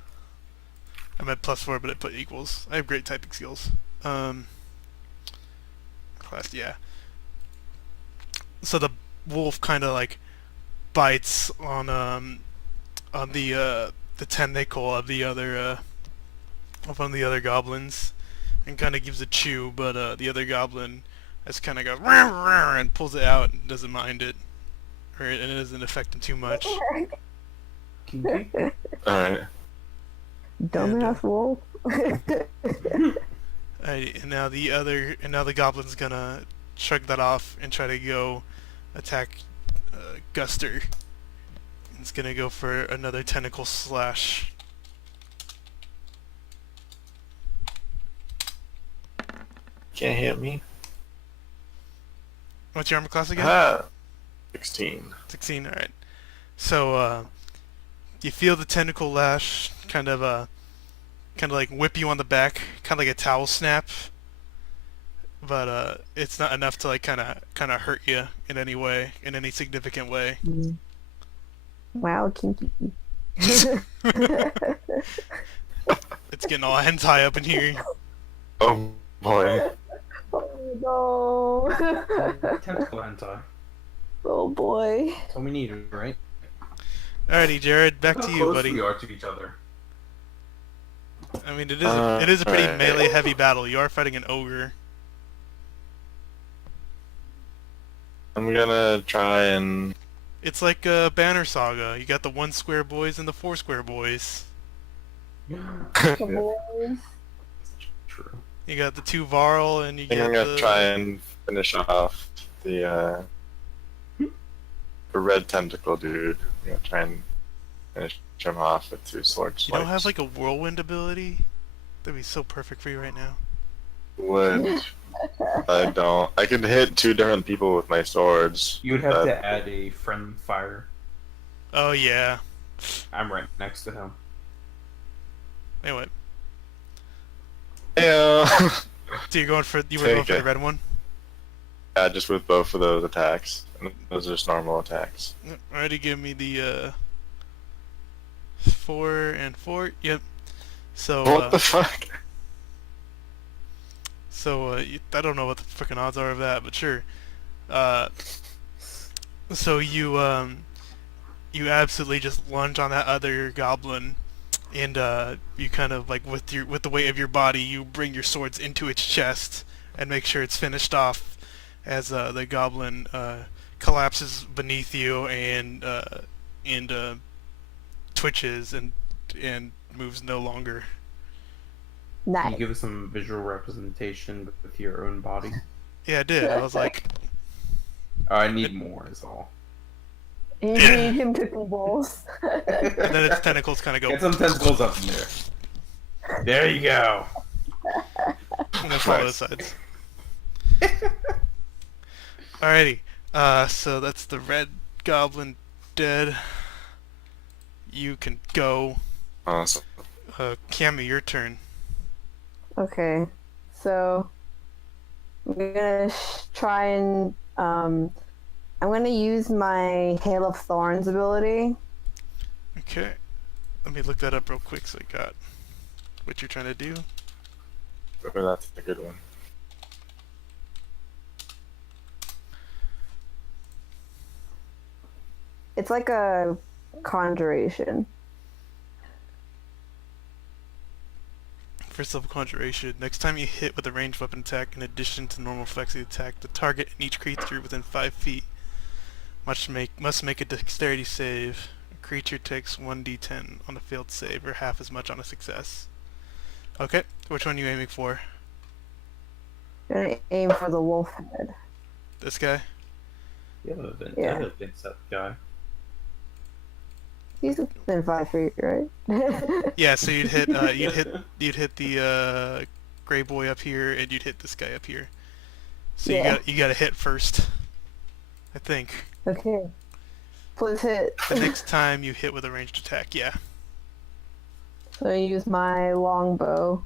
meant +4, but I put equals. I have great typing skills. Class, yeah. So the wolf kind of like bites on the tentacle of the other of one of the other goblins, and kind of gives a chew, but the other goblin just kind of goes and pulls it out and doesn't mind it, and it doesn't affect him too much. Kinky? Alright. Dumbass wolf. And now the goblin's gonna shrug that off and try to go attack Guster. It's gonna go for another tentacle slash. Can't hit me. What's your armor class again? Ah, 16. 16. All right. So you feel the tentacle lash kind of like whip you on the back, kind of like a towel snap. But it's not enough to like kind of hurt you in any way, in any significant way. Wow, kinky. It's getting all hentai up in here. Oh boy. Oh no. Tentacle hentai. Oh boy. That's all we need, right? Alrighty, Jared, back How to you, close buddy. we are to each other. I mean, it is a pretty Alright. melee heavy battle. You are fighting an ogre. I'm gonna try and. It's like a Banner Saga. You got the 1 square boys and the 4 square boys. The boys. True. You got the 2 Varl and you I think get I'm gonna the... try and finish off the red tentacle dude. I'm gonna try and finish him off with 2 sword swipes. You don't have like a whirlwind ability? That'd be so perfect for you right now. Would. I don't. I can hit 2 different people with my swords. You would have but- to add a friend fire. Oh yeah. I'm right next to him. Anyway, Yeah. so you were going for Take the it. red one? Yeah, just with both of those attacks. And those are just normal attacks. Yep, already give me the 4 and 4. Yep. So What the fuck? I don't know what the freaking odds are of that, but sure. So you absolutely just lunge on that other goblin, and you kind of like with the weight of your body, you bring your swords into its chest and make sure it's finished off as the goblin collapses beneath you and twitches and moves no longer. Can Nice. you give us some visual representation with your own body? Yeah, I did. I was like, I need more, is all. You need him to convulse. and then its tentacles kind of go, Get some tentacles up in there. There you go. and then follow the Nice. sides. Alrighty. So that's the red goblin dead. You can go. Awesome. Cammy, your turn. Okay, so I'm gonna try and I'm gonna use my Hail of Thorns ability. Okay. Let me look that up real quick so I got what you're trying to do. Oh, that's a good one. It's like a conjuration. First level conjuration. Next time you hit with a ranged weapon attack, in addition to normal effects of the attack, the target and each creature within 5 feet must make a dexterity save. A creature takes 1d10 on a failed save, or half as much on a success. Okay, which one are you aiming for? I'm gonna aim for the wolf head. This guy? You have a Yeah. vendetta against that guy. He's within 5 feet, right? Yeah, so you'd hit the gray boy up here, and you'd hit this guy up here. So Yeah. you got to hit first, I think. Okay. Please hit. The next time you hit with a ranged attack, yeah. So I use my longbow.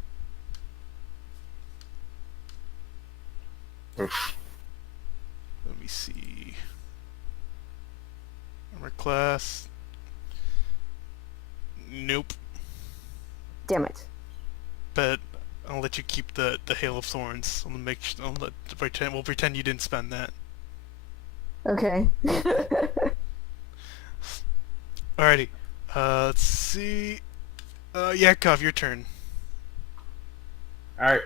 Oof. Let me see. Armor class. Nope. Damn it. But I'll let you keep the Hail of Thorns. We'll pretend you didn't spend that. Okay. Alrighty. Let's see. Yakov, your turn. Alright.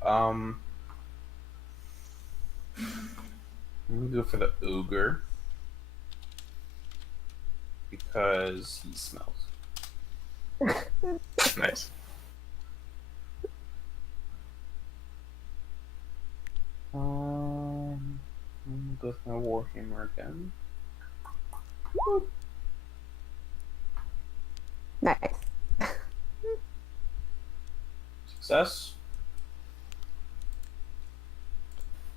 I'm gonna go for the ogre. Because he smells. Nice. I'm gonna go with my warhammer again. Nice. Success.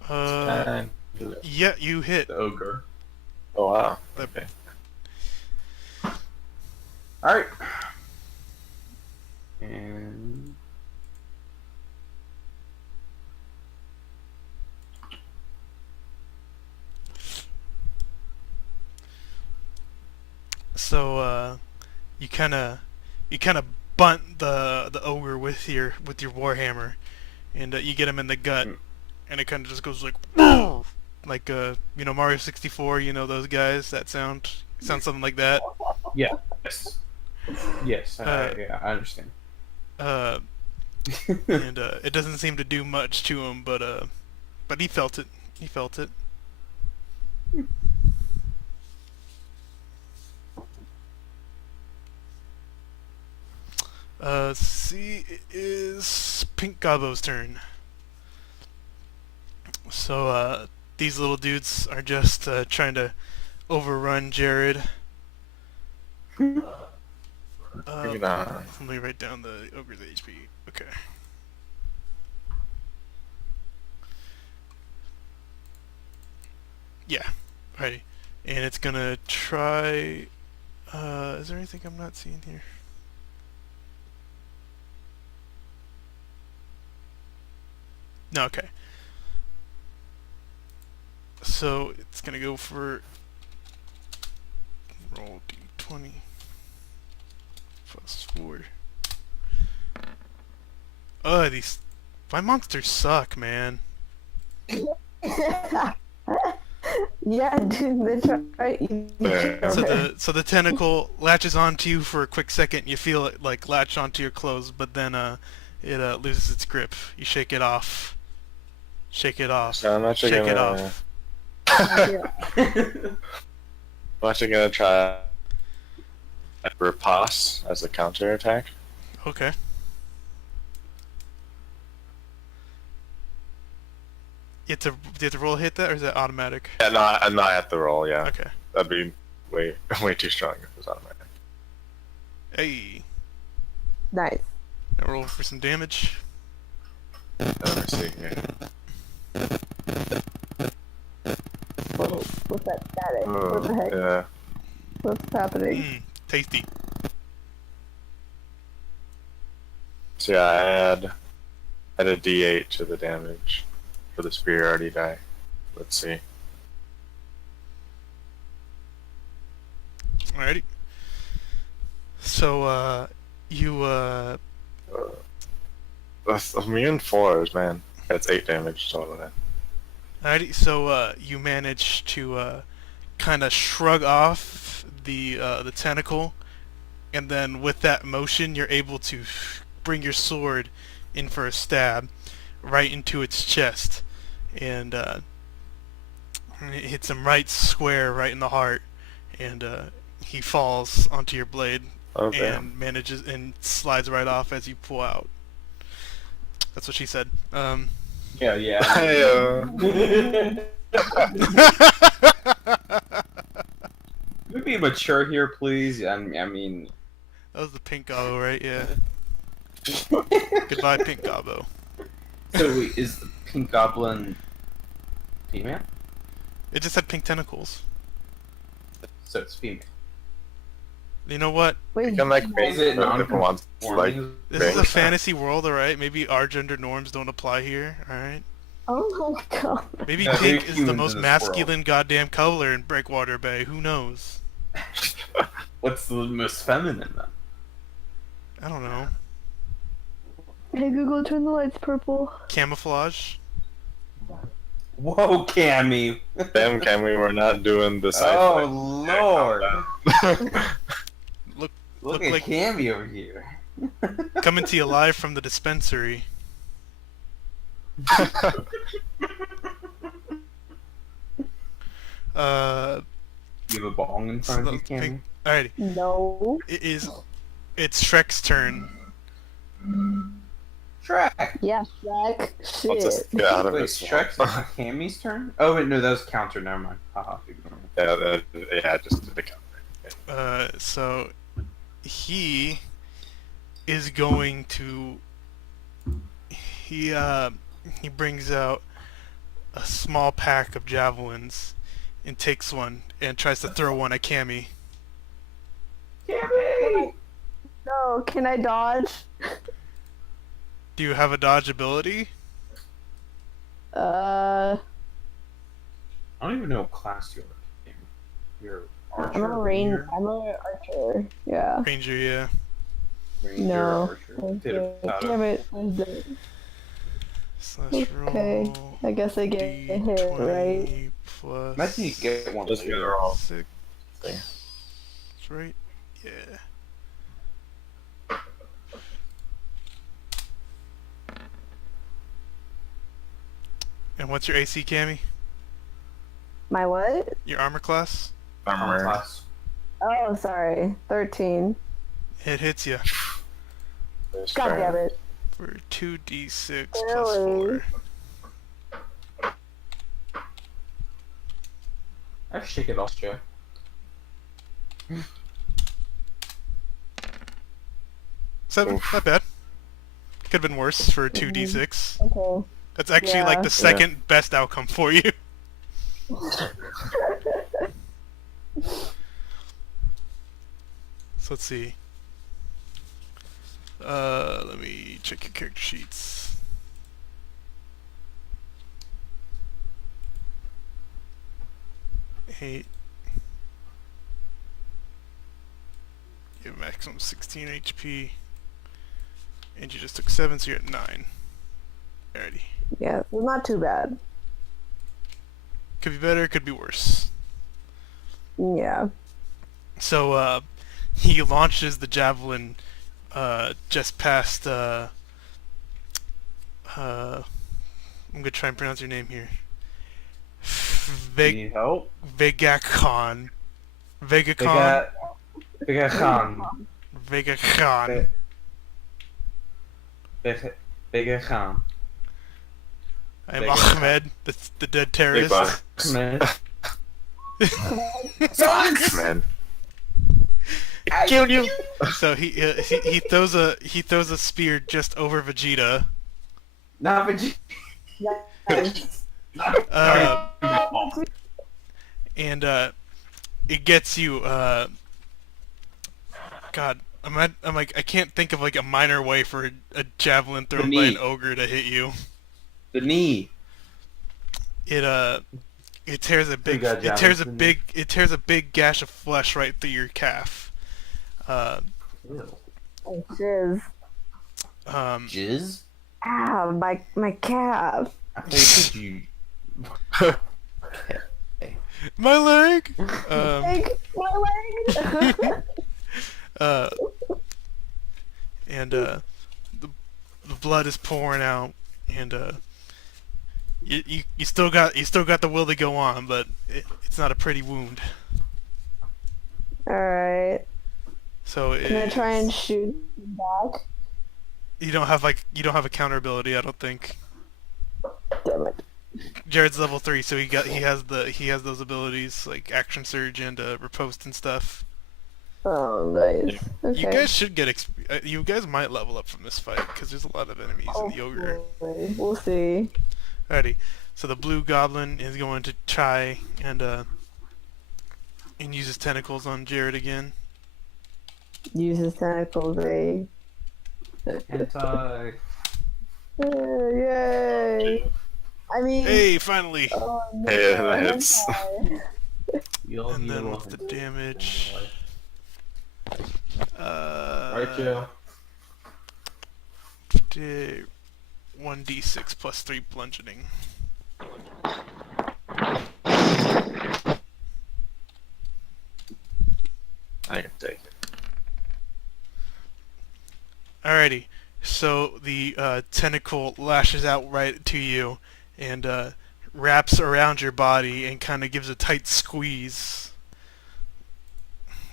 And Yeah, you hit. The ogre. oh wow. Okay. Alright. And So you kind of bunt the ogre with your warhammer, and you get him in the gut, and it kind of just goes like like Mario 64. You know those guys that sounds something like that. yes. Yes, yeah, I understand. And it doesn't seem to do much to him, but he felt it. He felt it. See, it is Pink Gobbo's turn. So, these little dudes are just trying to overrun Jared. Bring it on. Let me write down the ogre's HP. Okay. Yeah, righty. And it's gonna try. Is there anything I'm not seeing here? No, okay. So it's gonna go for roll d20 plus 4. Oh, my monsters suck, man. Yeah, dude, they try. So the tentacle latches onto you for a quick second. You feel it like latch onto your clothes, but then it loses its grip. You shake it off. Shake it off. So I'm actually Shake it gonna. off. I'm actually gonna try riposte as a counter attack. Okay. Do you have to roll a hit that, or is that automatic? Yeah, no, I'm not at the roll. Yeah, Okay. that'd be way too strong if it was automatic. Hey. Nice. Now roll for some damage. Let me see here. What's that static? What the Oh, heck? yeah. What's happening? Tasty. So yeah, I add a D8 to the damage for the superiority die. Let's see. Alrighty. So, That's immune 4s, man. That's 8 damage total then. alrighty. So, you manage to kind of shrug off the tentacle, and then with that motion, you're able to bring your sword in for a stab right into its chest, and it hits him right square, right in the heart, and he falls onto your blade Okay. and manages and slides right off as you pull out. That's what she said. Yeah. Could we be mature here, please? I mean, That was the pink gobbo, right? Yeah. Goodbye, pink gobbo. so wait, is the pink goblin female? It just had pink tentacles. So it's female. You know what? Wait, You can like Is it different ones like This is a Right. fantasy world, alright? Maybe our gender norms don't apply here, alright? oh my god. Maybe Yeah, pink they're is the humans most in this masculine goddamn color in Breakwater Bay. Who knows? What's the most feminine then? I don't know. Hey Google, turn the lights purple. Camouflage? Whoa, Cammy! Damn, Cammy, we're not doing the sci-fi. Oh lord! Look Look like- at Cammy over here. Coming to you live from the dispensary. Uh, You have a bong in so front of the you, Cammy? pink... Alrighty. No. It's Shrek's turn. Shrek! Yeah, Shrek. I'll Shit. just get out of Wait, this. Shrek's Cammy's turn? Oh wait, no, that was counter. Never mind. Haha, ignore me. Yeah, just did the counter. So he is going to he brings out a small pack of javelins and takes one and tries to throw one at Cammy. Cammy! No, can I dodge? Do you have a dodge ability? Uh, I don't even know what class you're. You're I'm archer. a ranger. I'm a archer. Yeah. Ranger, yeah. Ranger, No. archer. Okay. Potato. Damn it. Where's the- Slash Okay. roll. I guess I get a hit, right? D20 plus Imagine you get one. Just get her all. 6. Thing. That's right. Yeah. And what's your AC, Cammy? My what? Your armor class? Armor. Class. Oh, sorry. 13. It hits you God damn it. for 2d6 plus Really? 4. I shake it off, Joe. Seven, Oof. not bad. Could have been worse for 2d6. Okay. That's actually like Yeah. the second best outcome for you. So let's see. Let me check your character sheets. Eight. You have maximum 16 HP. And you just took 7, so you're at 9. Alrighty. Yeah, well, not too bad. Could be better, could be worse. Yeah. So, he launches the javelin, just past, I'm gonna try and pronounce your name here. Need help? Vegakon. Vegakon. Big Khan. Vegakon. Big Khan. I'm Vegakon. Ahmed, the dead Big terrorist. boss. Man. Man. I Killed you. So he throws a spear just over Vegeta. Nah, but you. Uh, and it gets you. God, I'm like I can't think of like a minor way for a javelin thrown by an knee. ogre to hit you. The knee. It tears a big got javelins in there. it tears a big gash of flesh right through your calf. Oh, jizz. Jizz? Ah, my calf. I thought you My leg. Like, my leg. And the blood is pouring out, and you still got the will to go on, but it's not a pretty wound. Alright. So Can I try and shoot back? you don't have a counter ability, I don't think. Damn it. Jared's level 3, so he has those abilities like action surge and riposte and stuff. Oh, nice. Okay. You guys should get you guys might level up from this fight because there's a lot of enemies in the ogre. Hopefully. We'll see. Alrighty, so the blue goblin is going to try and use his tentacles on Jared again. Use his tentacles, eh? Anti. Yay! I mean, Hey, finally! oh, no, Hey, that I'm hits. sorry. And then what's the damage? Alright, Joe. 1d6 plus 3 bludgeoning. I can take it. Alrighty, so the tentacle lashes out right to you and wraps around your body and kind of gives a tight squeeze,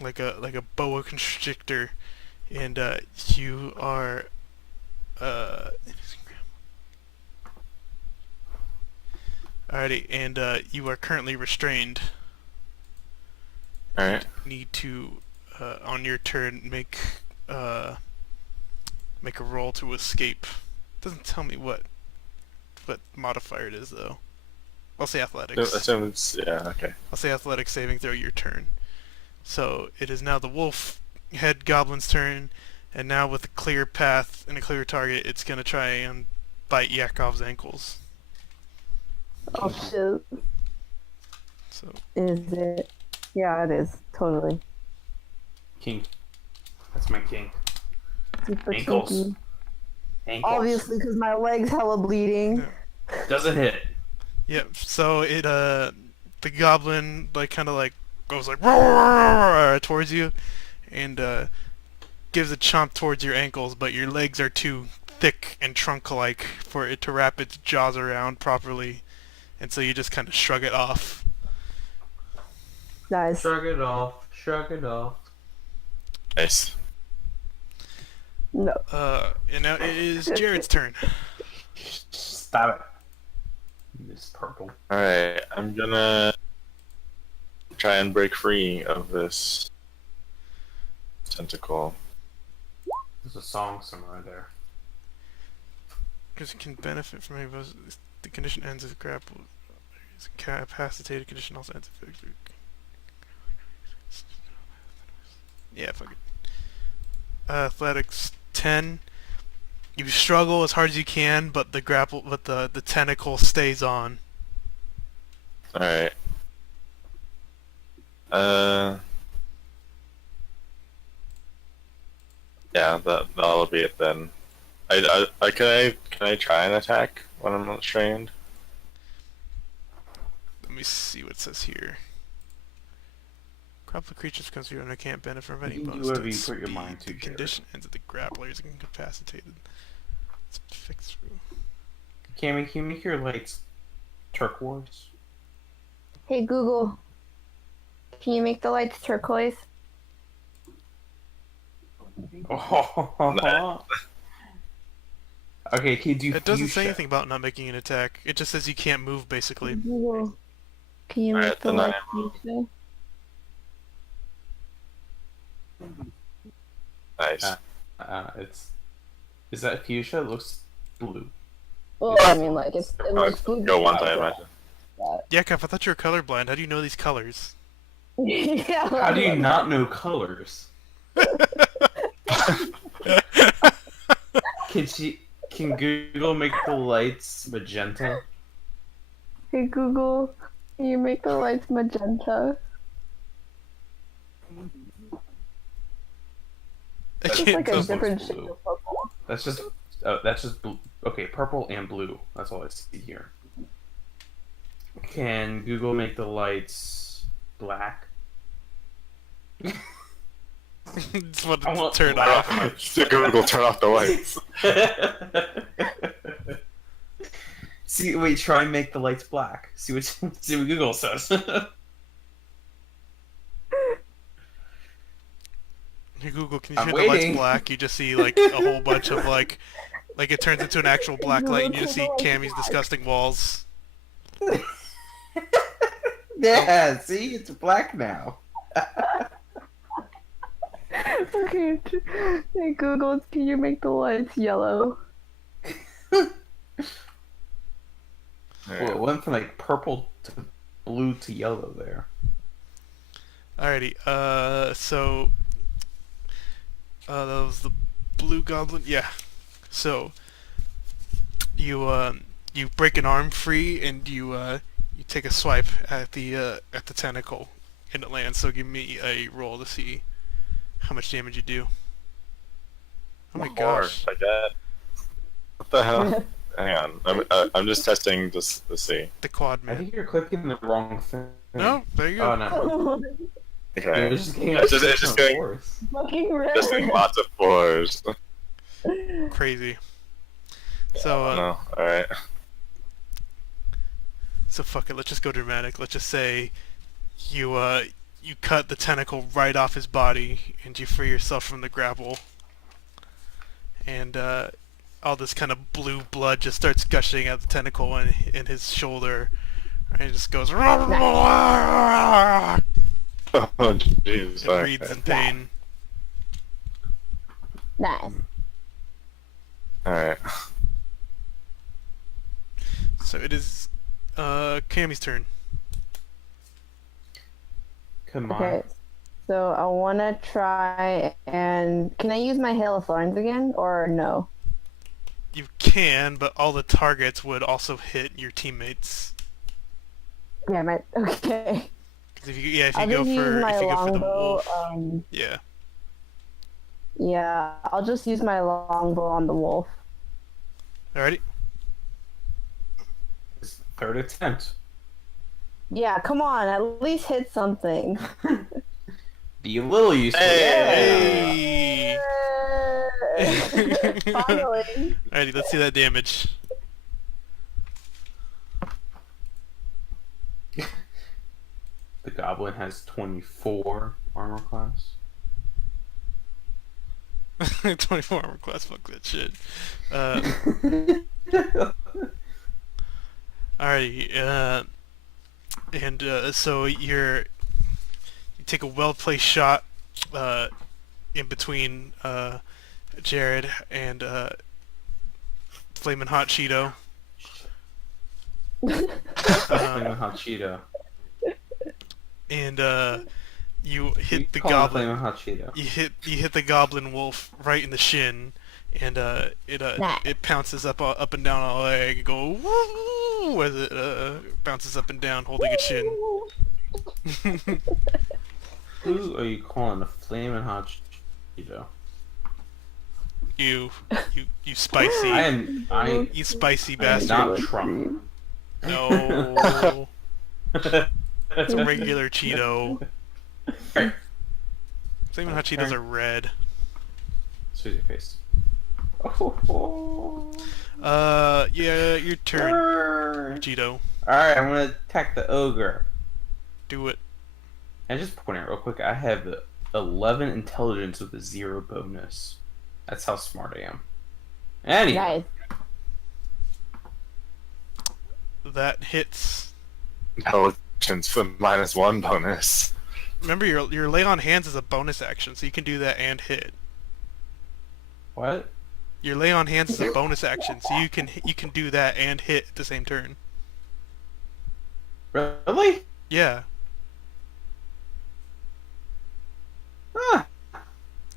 like a boa constrictor, and you are alrighty, and you are currently restrained, Alright. need to, on your turn, make a roll to escape. Doesn't tell me what modifier it is though. I'll say athletics. Assume it's, yeah, okay. I'll say athletics saving throw your turn. So it is now the wolf head goblin's turn, and now with a clear path and a clear target, it's gonna try and bite Yakov's ankles. Oh shit. So Is it? Yeah, it is. Totally. Kink. That's my kink. Super Ankles. kinky. Ankles. Obviously, because my leg's hella bleeding. Yeah. Doesn't hit. Yep. So it the goblin kind of goes like "Roar!" towards you, and gives a chomp towards your ankles, but your legs are too thick and trunk-like for it to wrap its jaws around properly, and so you just kind of shrug it off. Nice. Shrug it off. Shrug it off. Nice. No. And now it is Jared's turn. Stop it. Miss Purple. Alright, I'm gonna try and break free of this tentacle. There's a song somewhere there. Because it can benefit from any of those. The condition ends if grapple is incapacitated. Condition also ends if yeah, fuck it. Athletics 10. You struggle as hard as you can, but the tentacle stays on. Alright. Yeah, that'll be it then. Can I try and attack when I'm not trained? Let me see what it says here. Grapple creatures becomes you and I can't benefit from any You can bonus do to whatever its you put your speed. mind to, The Jared. condition ends at the grappler is incapacitated. Let's fix through. Cammy, can you make your lights turquoise? Hey Google, can you make the lights turquoise? Oh. Okay, can you do It doesn't fuchsia? say anything about not making an attack. It just says you can't move, basically. Google, can you Alright, make the then I lights fuchsia? Nice. Is that fuchsia? It looks blue. Well, I mean, like it looks blue. Go once, I imagine. Yakov, I thought you were colorblind. How do you know these colors? Yeah. How do you not know colors? Can Google make the lights magenta? Hey Google, can you make the lights magenta? I It's can't like a those tell. looks different shade blue. of purple. That's just blue. Okay, purple and blue. That's all I see here. Can Google make the lights black? Just wanted I to want turn black. off. So Google, turn off the lights. See, wait, try and make the lights black. See what Google says. Hey Google, can you I'm turn the lights waiting. black? You just see like a whole bunch of like it turns into an actual black light, and you just see Cammy's disgusting walls. Yeah, see, it's black now. Okay, hey Google, can you make the lights yellow? Well, it went from like purple to blue to yellow there. Alrighty, so that was the blue goblin. Yeah. So you break an arm free and you take a swipe at the tentacle and it lands. So give me a roll to see how much damage you do. Oh my gosh. Like that. What the hell? Hang on. I'm just testing just to see. The quad I man. think you're clicking the wrong thing. No, there you go. Oh no. Okay. It's just getting It's just getting- worse. Fucking red. Just like lots of fours. Crazy. So No. Alright. so fuck it. Let's just go dramatic. Let's just say you cut the tentacle right off his body and you free yourself from the grapple. And all this kind of blue blood just starts gushing out the tentacle in his shoulder. And it just goes. Oh, jeez. It breathes in pain. Nice. Alright. So it is Cammy's turn. Come on. Okay. So I want to try and can I use my Hail of Thorns again or no? You can, but all the targets would also hit your teammates. Damn it. Okay. 'Cause if you I'll go just use for my if you go for the longbow. wolf, yeah. Yeah, I'll just use my longbow on the wolf. Alrighty. It's the third attempt. Yeah, come on, at least hit something. Be a little useful. Hey! Finally. Alrighty, let's see that damage. The goblin has 24 armor class. 24 armor class, fuck that shit. Alrighty, and so you take a well-placed shot in between Jared and Flamin' Hot Cheeto. Flamin' Hot Cheeto. And you hit the Call him goblin. Flamin' Hot Cheeto. You hit the goblin wolf right in the shin, and Nice. it pounces up and down all leg. And go woo as it bounces up and down, holding its shin. Who are you calling a Flamin' Hot Cheeto? you spicy. I You spicy am bastard. not Trump. No. It's a regular Cheeto. Flamin' Hot Cheetos are red. Squeeze your face. Oh. Yeah, your turn, Cheeto. Alright, I'm gonna attack the ogre. Do it. And just point out real quick, I have 11 intelligence with a 0 bonus. That's how smart I am. Anyway. Nice. That hits. Intelligence for -1 bonus. Remember, your lay on hands is a bonus action, so you can do that and hit. What? Your lay on hands is a bonus action, so you can do that and hit at the same turn. Really? Yeah. Ah.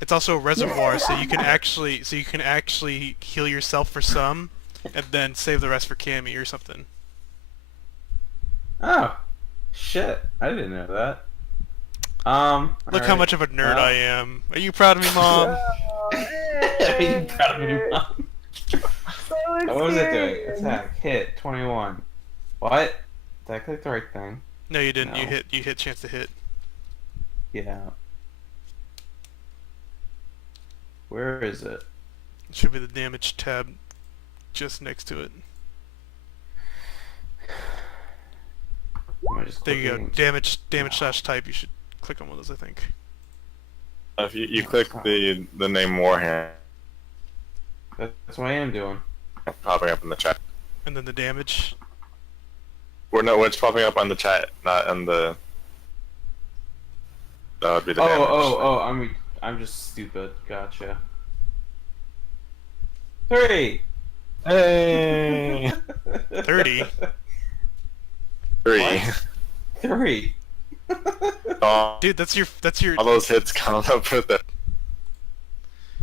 It's also a reservoir, so you can actually heal yourself for some, and then save the rest for Cammy or something. Oh. Shit. I didn't know that. Look how much of a nerd I am. Are you proud of me, Mom? Are you proud of me, Mom? So What was it doing? experienced. Attack. Hit. 21. What? Did I click the right thing? No, you didn't. No. You hit chance to hit. Yeah. Where is it? It should be the damage tab just next to it. Am I just There you go. clicking? Damage slash type. You should click on one of those, I think. If you click the name Warhammer, That's what I am doing. popping up in the chat. And then the damage. Or no, it's popping up on the chat, not on the. That would be the damage. I'm just stupid. Gotcha. 3. Hey! 30. 3. 3. all, Dude, that's your. all those hits count up with it.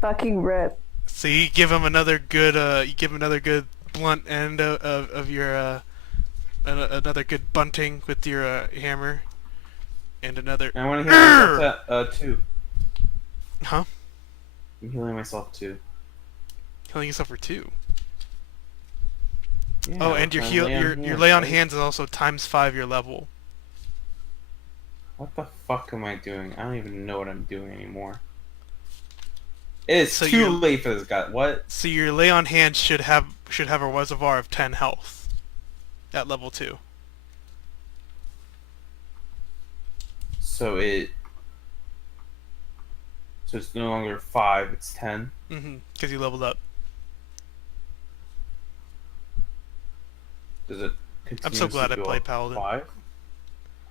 Fucking rip. So you give him another good blunt end of your another good bunting with your hammer, and another. I want to heal myself at 2. Huh? I'm healing myself 2. Healing yourself for 2. Yeah, Oh, and your lay on hands is also ×5 your level. What the fuck am I doing? I don't even know what I'm doing anymore. It's So too you're- late for this guy. What? So your lay on hands should have a reservoir of 10 health at level 2. So it's no longer 5, it's 10. Because you leveled up. Does it continue I'm so glad I to go played up Paladin. 5?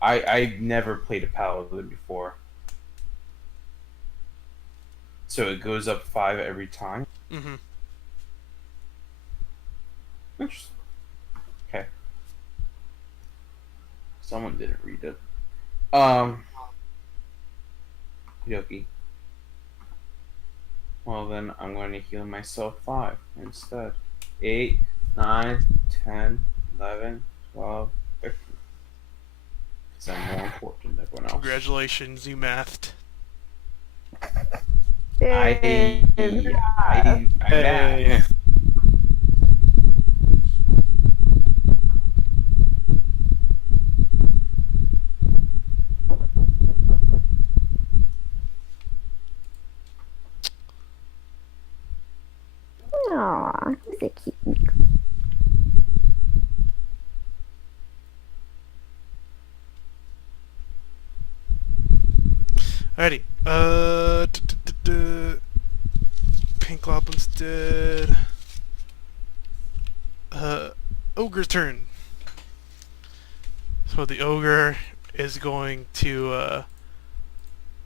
I never played a paladin before. So it goes up 5 every time. Mm-hmm. Interesting. Okay. Someone didn't read it. Yoki. Well then, I'm going to heal myself 5 instead. 8, 9, 10, 11, 12, 13. Because I'm more important than everyone else. Congratulations, you mathed. I Hey. Aw, he's a cute. Alrighty. Pink Goblin's dead. Ogre's turn. So the ogre is going to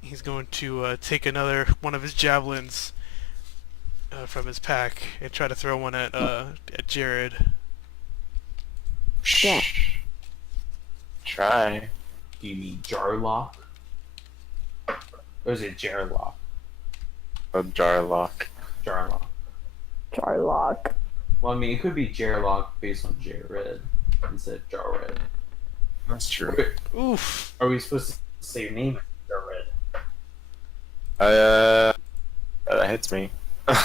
he's going to take another one of his javelins from his pack and try to throw one at Jared. Yeah. Try. Do you mean Jarlock? Or is it Jarlock? A jar lock. Jarlock. Charlock. Well, I mean, it could be Jarlock based on Jared instead of Jared. That's true. Oof. Are we supposed to say your name? Jared. That hits me. Yeah,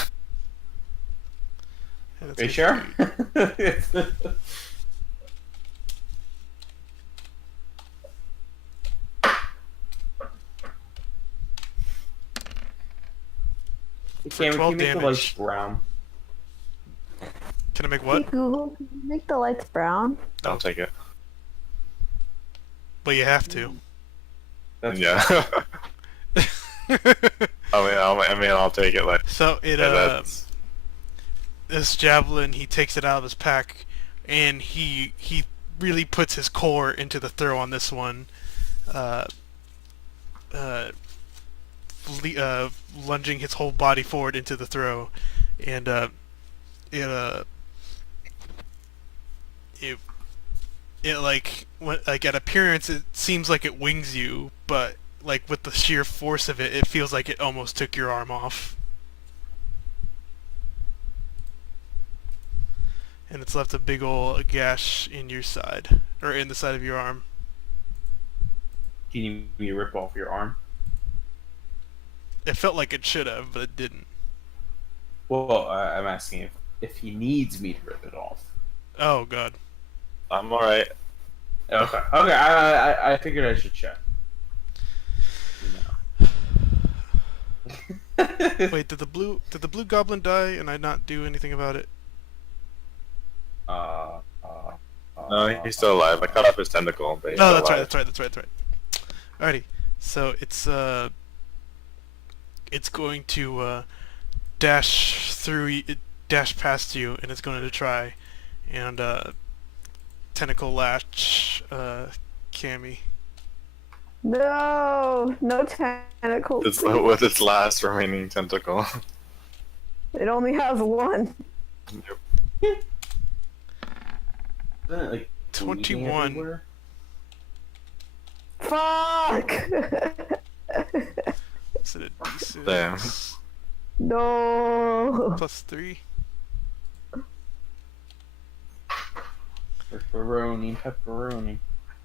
that's Are you good. sure? Can 12 we make the damage. lights brown? Can I make Hey what? Google, can you make the lights brown? I'll take it. But you have to. That's Yeah. I mean, I'll take it. Like, So it yeah, that's this javelin, he takes it out of his pack, and he really puts his core into the throw on this one, lunging his whole body forward into the throw, and it like at appearance it seems like it wings you, but like with the sheer force of it, it feels like it almost took your arm off. And it's left a big ol' gash in your side, or in the side of your arm. Can you need me to rip off your arm? It felt like it should have, but it didn't. Well, I'm asking if he needs me to rip it off. Oh god. I'm alright. Okay. Okay. I figured I should check. No. Wait, did the blue goblin die and I not do anything about it? No, he's still alive. I cut off his tentacle. But he's No, still that's right, alive. that's right. Alrighty. So it's going to dash past you, and it's going to try and tentacle latch Cammy. No, no tentacles. It's with its last remaining tentacle. It only has one. Isn't it, like, bleeding 21. everywhere? Fuck! Is it a D6? Damn. No. Plus 3? Pepperoni.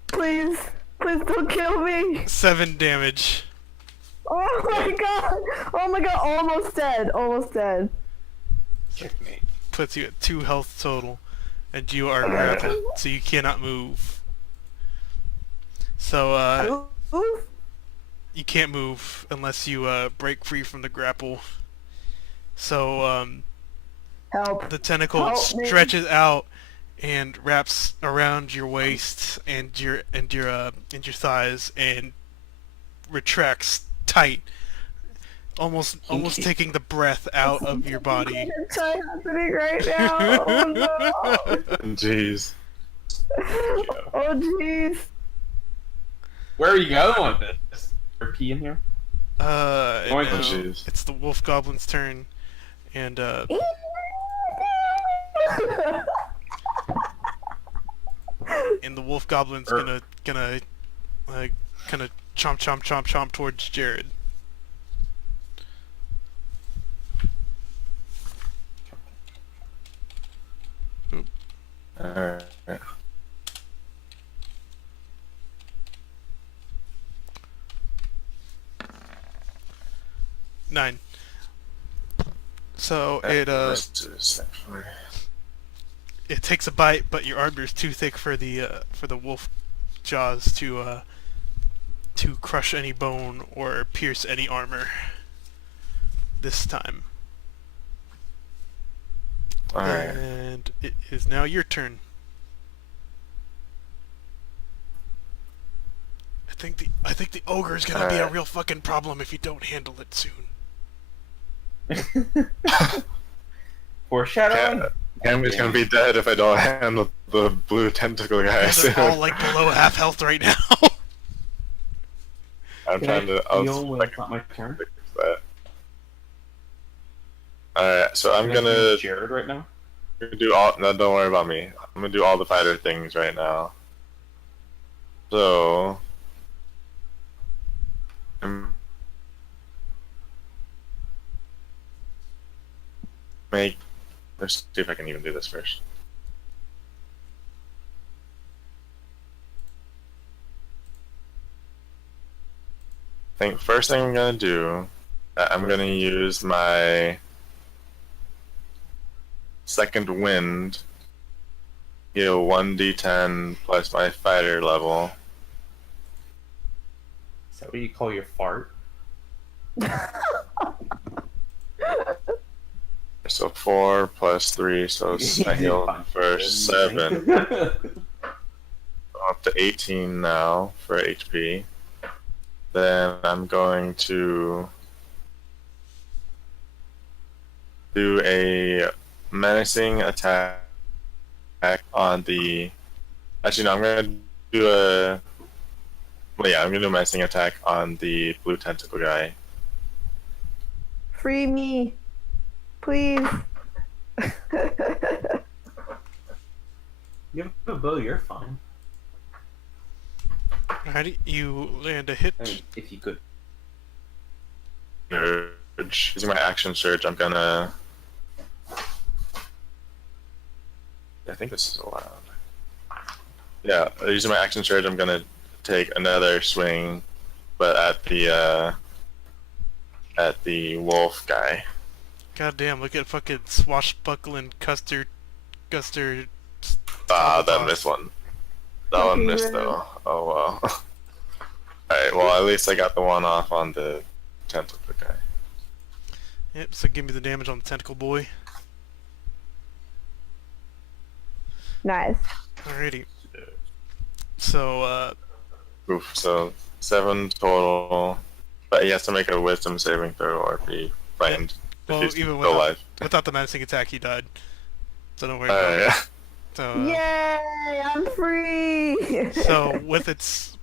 Please, please don't kill me. 7 damage. Oh my god. Oh my god. Almost dead. Almost dead. Checkmate. Puts you at 2 health total, and you are grappled, so you cannot move. So Oof. you can't move unless you break free from the grapple. So Help. the tentacle Help me. stretches out and wraps around your waist and your thighs and retracts tight, almost taking the breath out of your body. It's happening right now. Oh no. Jeez. Oh jeez. Where are you going with this? Is there pee in here? No, jeez. it's the wolf goblin's turn, and the wolf goblin's gonna kind of chomp towards Jared. Alright. 9. So it takes a bite, but your armor is too thick for the wolf jaws to crush any bone or pierce any armor this time. Alright. And it is now your turn. I think the ogre is gonna be a real fucking problem if you don't handle it soon. Foreshadowing. Cammy's gonna be dead if I don't handle the blue tentacle guy. They're all like below half health right now. I'm trying to. It's not my turn. Fix that. Alright, so I'm gonna Jared right now. do all. No, don't worry about me. I'm gonna do all the fighter things right now. So. Let's see if I can even do this first. First thing I'm gonna do, I'm gonna use my second wind, heal 1d10 plus my fighter level. Is that what you call your fart? So 4 plus 3, so I heal for 7. I'm up to 18 now for HP. Then I'm going to do a menacing attack on the. Actually, no, I'm gonna do a. Well, yeah, I'm gonna do a menacing attack on the blue tentacle guy. Free me, please. You have a bow, you're fine. Alrighty, you land a hit. I mean, if you could. Surge. Using my action surge, I'm gonna. I think this is allowed. Yeah, using my action surge, I'm gonna take another swing, but at the wolf guy. God damn, look at fucking swashbuckling Guster. Ah, that missed one. That one missed though. Oh well. Alright, well at least I got the one off on the tentacle guy. Yep, so give me the damage on the tentacle boy. Nice. Alrighty. So, Oof, so 7 total. But he has to make a wisdom saving throw or be frightened. well, if he's even still alive. without the menacing attack, he died. So don't worry about it. Yeah. So, Yay! I'm free. so with its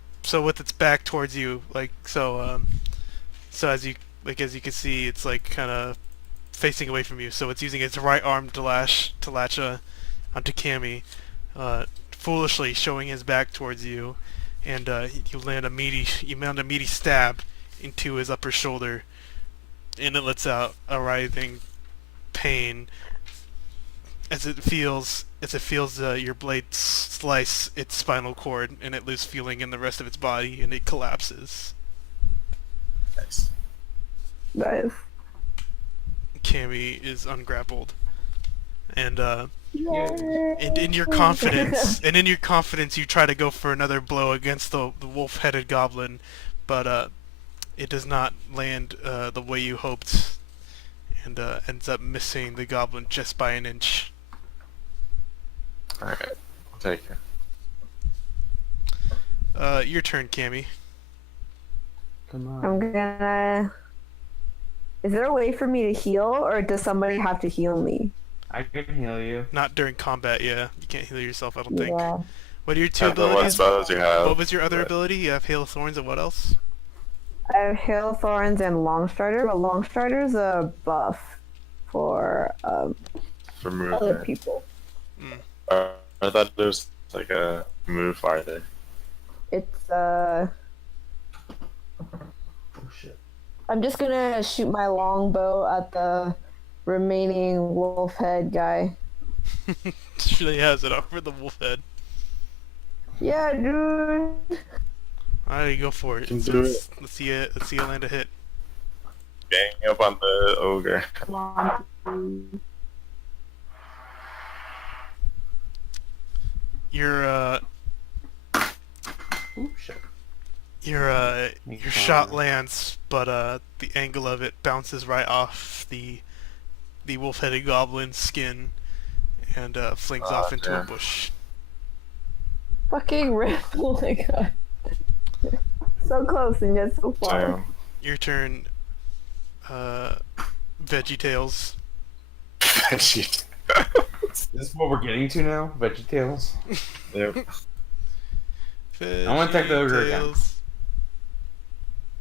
back towards you, so as you can see, it's like kind of facing away from you. So it's using its right arm to latch onto Cammy, foolishly showing his back towards you, and you land a meaty stab into his upper shoulder, and it lets out a writhing pain as it feels your blade slice its spinal cord, and it loses feeling in the rest of its body, and it collapses. Nice. Nice. Cammy is ungrappled, and Yay. in your confidence, you try to go for another blow against the wolf-headed goblin, but it does not land the way you hoped, and ends up missing the goblin just by an inch. Alright, I'll take it. Your turn, Cammy. Come on. I'm gonna. Is there a way for me to heal, or does somebody have to heal me? I can heal you. Not during combat, yeah. You can't heal yourself, I don't think. Yeah. What are your two Depends on what abilities? spells you have. What was your other but ability? You have Hail of Thorns and what else? I have Hail Thorns and Longstrider, but Longstrider's a buff for For other movement. people. I thought there was like a move farther. It's Oh shit. I'm just gonna shoot my longbow at the remaining wolf head guy. She has it over the wolf head. Yeah, dude. Alright, go for it. Can do Let's see it. Let's see you land a hit. Gang up on the ogre. Come on. Your Ooh, shit. your shot lands, but the angle of it bounces right off the wolf-headed goblin's skin and flings off into a damn. bush. Fucking rip. Oh my god. So close and yet so far. Damn. Your turn, VeggieTales. Shit. Is this what we're getting to now? VeggieTales? Yep. I wanna attack the ogre again.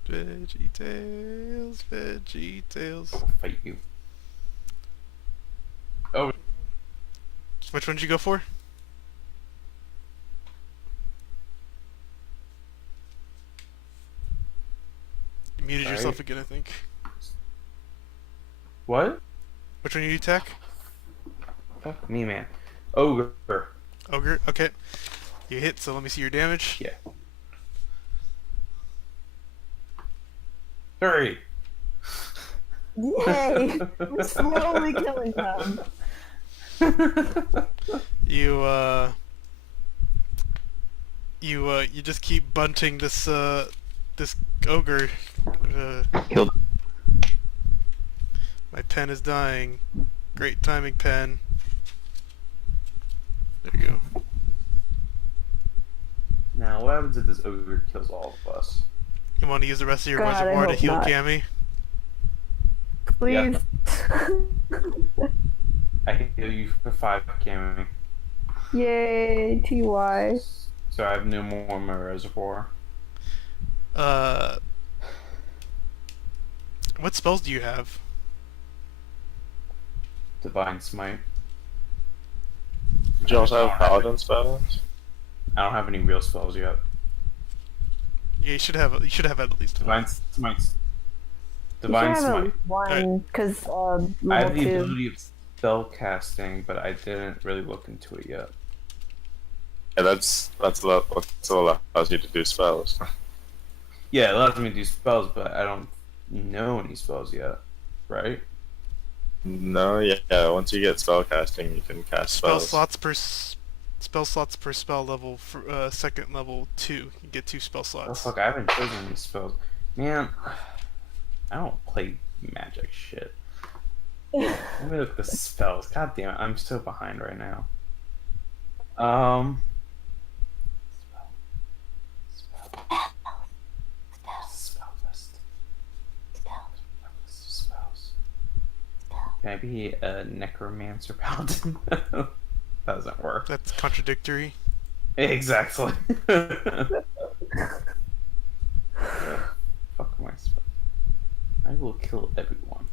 VeggieTales, VeggieTales. I'll fight you. Oh, Which one did you go for? You muted Sorry. yourself again, I think. what? Which one did you attack? Fuck me, man. Ogre. Ogre? Okay. You hit, so let me see your damage. Yeah. Hurry! Yay! We're slowly killing them. You just keep bunting this this ogre. Killed. My pen is dying. Great timing, pen. There you go. Now, what happens if this ogre kills all of us? You want to use the rest of your God, I reservoir to hope heal not. Cammy? Please. I heal you for 5, Cammy. Yay, TY. So I have no more in my reservoir. What spells do you have? Divine Smite. Did you also have paladin spells? I don't have any real spells yet. Yeah, you should have at least one. Divine Smite. You Divine should have Smite. one, because I level have the 2. ability of spell casting, but I didn't really look into it yet. Yeah, that's what allows you to do spells. Yeah, it allows me to do spells, but I don't know any spells yet. Right? No, yeah. Once you get spell casting, you can cast Spell spells. slots per spell level for second level 2. You get 2 spell Oh slots. fuck, I haven't chosen any spells. Man, I don't play magic shit. Let me look at the spells. God damn it, I'm so behind right now. Spell list. Spells. Can I be a necromancer paladin? Doesn't work. That's contradictory. Exactly. Fuck my spell. I will kill everyone.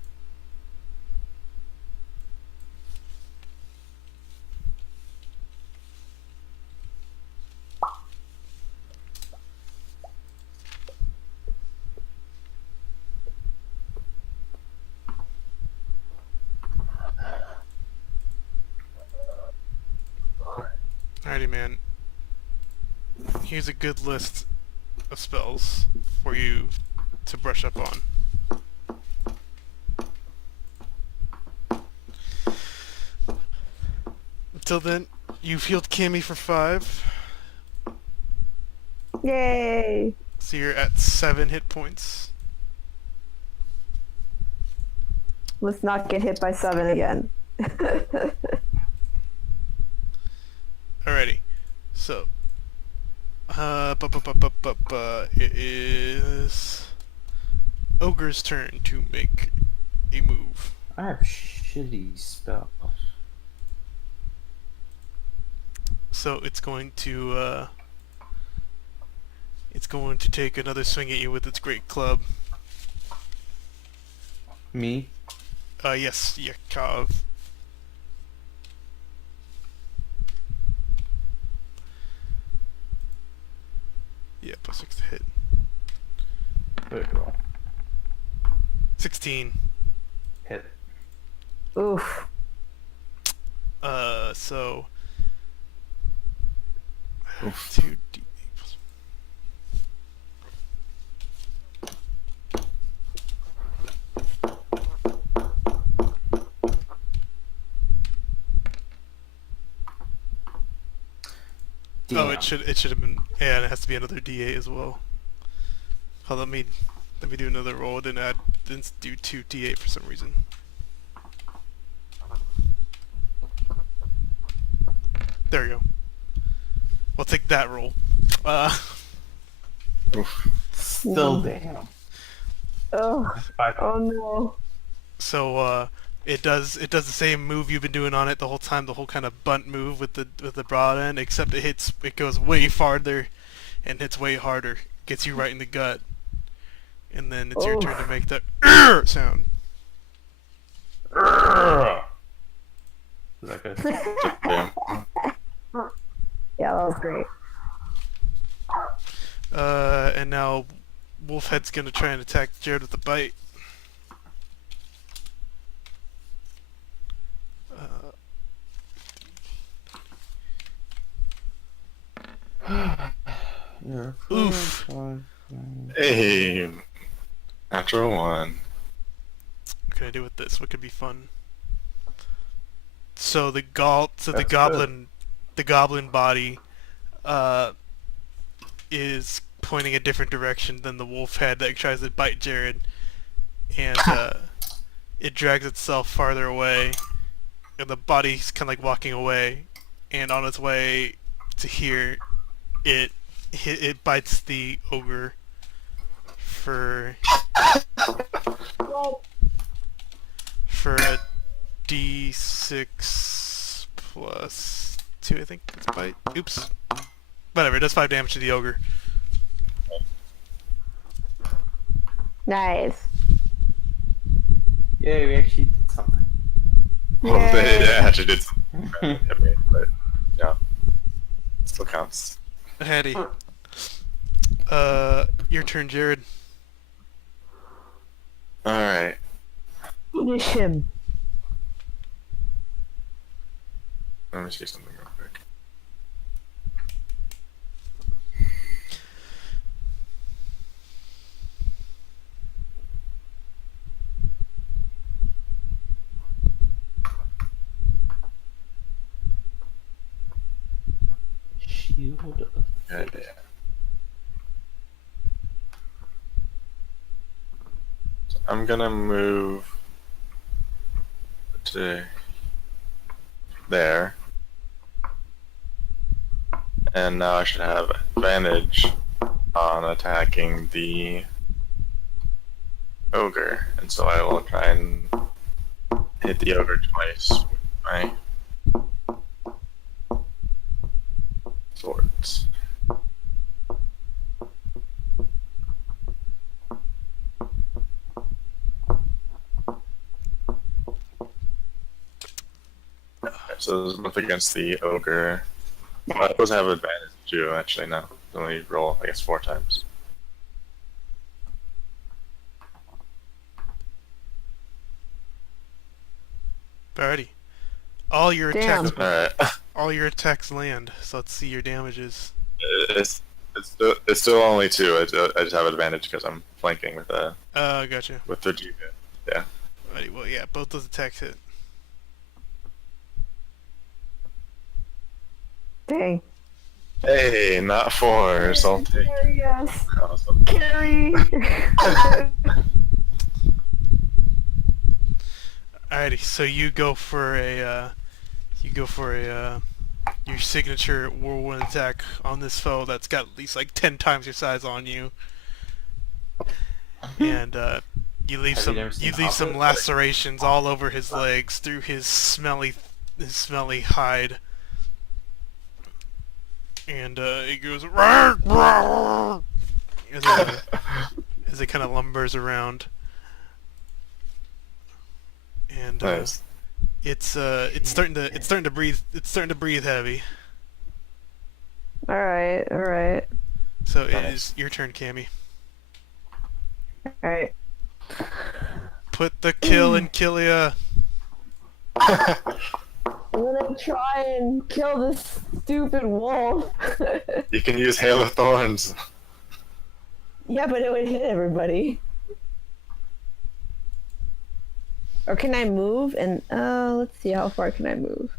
Alrighty, man. Here's a good list of spells for you to brush up on. Until then, you've healed Cammy for 5, Yay! so you're at 7 hit points. Let's not get hit by 7 again. Alrighty, so it is Ogre's turn to make a move. I have shitty spells. So it's going to take another swing at you with its great club. Me? Yes, Yakov. Yeah, +6 to hit. Very well. 16. Hit. Oof. So Oof. 2d8 plus. Oh, Damn. it should have been, yeah, and it has to be another d8 as well. Oh, let me do another roll. It didn't do 2d8 for some reason. There we go. We'll take that roll. Oof. Still damn. Oh. 5. Oh no. So it does the same move you've been doing on it the whole time, the whole kind of bunt move with the broad end, except it goes way farther and hits way harder. Gets you right in the gut. And then it's your turn to make that sound. Is that good? Damn. Yeah, that was great. And now Wolfhead's gonna try and attack Jared with a bite. Yeah. Oof. Hey, natural 1. What can I do with this? What could be fun? So the That's goblin body is pointing a different direction than the wolf head that tries to bite Jared, and it drags itself farther away, and the body's kind of like walking away, and on its way to here, it bites the ogre for a d6 plus 2, I think. That's a bite. Oops. Whatever, it does 5 damage to the ogre. Nice. Yay, we actually did something. Well, they Yay. actually did something at me, but yeah, still counts. Hattie. Your turn, Jared. Alright. Finish him. Let me see something real quick. Shield of Good. So I'm gonna move to there. And now I should have advantage on attacking the ogre. And so I will try and hit the ogre twice with my swords. So this is both against the ogre. I Nice. suppose I have advantage too, actually, now. Only roll, I guess, 4 times. Alrighty. All your Damn. attacks Alright. all your attacks land, so let's see your damages. It's still only 2. I just have advantage because I'm flanking with Gotcha. the G. Yeah. Alrighty, well yeah, both those attacks hit. Dang. Hey, not 4, so I'll take Carry, yes. awesome. Carry. Alrighty, so you go for a your signature whirlwind attack on this foe that's got at least like 10 times your size on you, and you leave Have you never seen some Hobbit? lacerations all over his legs through his smelly hide, and it goes "Rawr, rawr," as it kind of lumbers around, and Nice. it's starting to breathe heavy. All right, all right, So it Nice. is your turn, Cammy. all right. Put the kill in Killia. I'm gonna try and kill this stupid wolf. You can use Hail of Thorns. Yeah, but it would hit everybody. Or can I move? And let's see, how far can I move?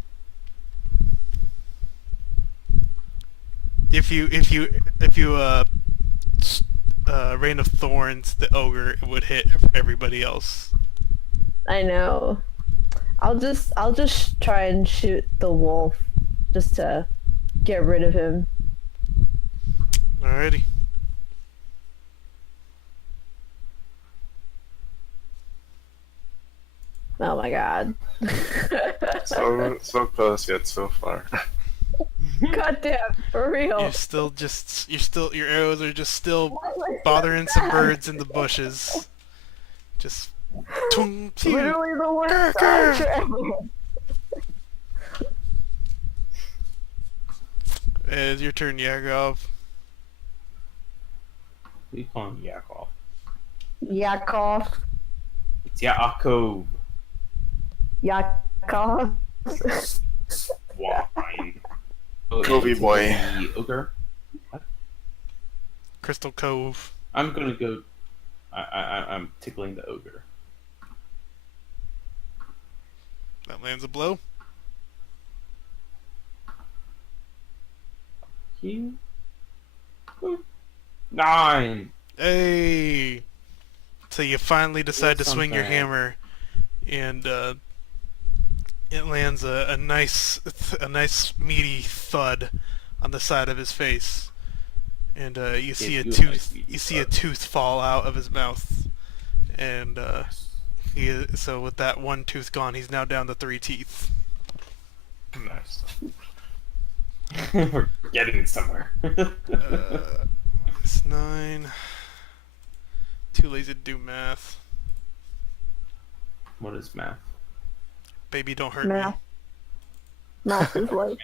If you Rain of Thorns the ogre, it would hit everybody else. I know. I'll just try and shoot the wolf, just to get rid of him. Alrighty. Oh my god. So close yet so far. Goddamn, for real. Your arrows are just still bothering some birds in the bushes. Just tung, phew. Literally the worst Grr. archer ever. It's your turn, Yakov. What are you calling Yakov? Yakov. It's Yaakov. Yakov. Wine. Kobe boy. The ogre. Crystal Cove. I'm gonna go. I'm tickling the ogre. That lands a blow. He. 9. Hey! So you finally decide to swing your something. hammer, and it lands a nice meaty thud on the side of his face, and you see a do a tooth. nice meaty You see a thud. tooth fall out of his mouth, and so with that one tooth gone, he's now down to 3 teeth. Nice. We're getting somewhere. It's 9. Too lazy to do math. What is math? Baby, don't hurt Math. Math is like.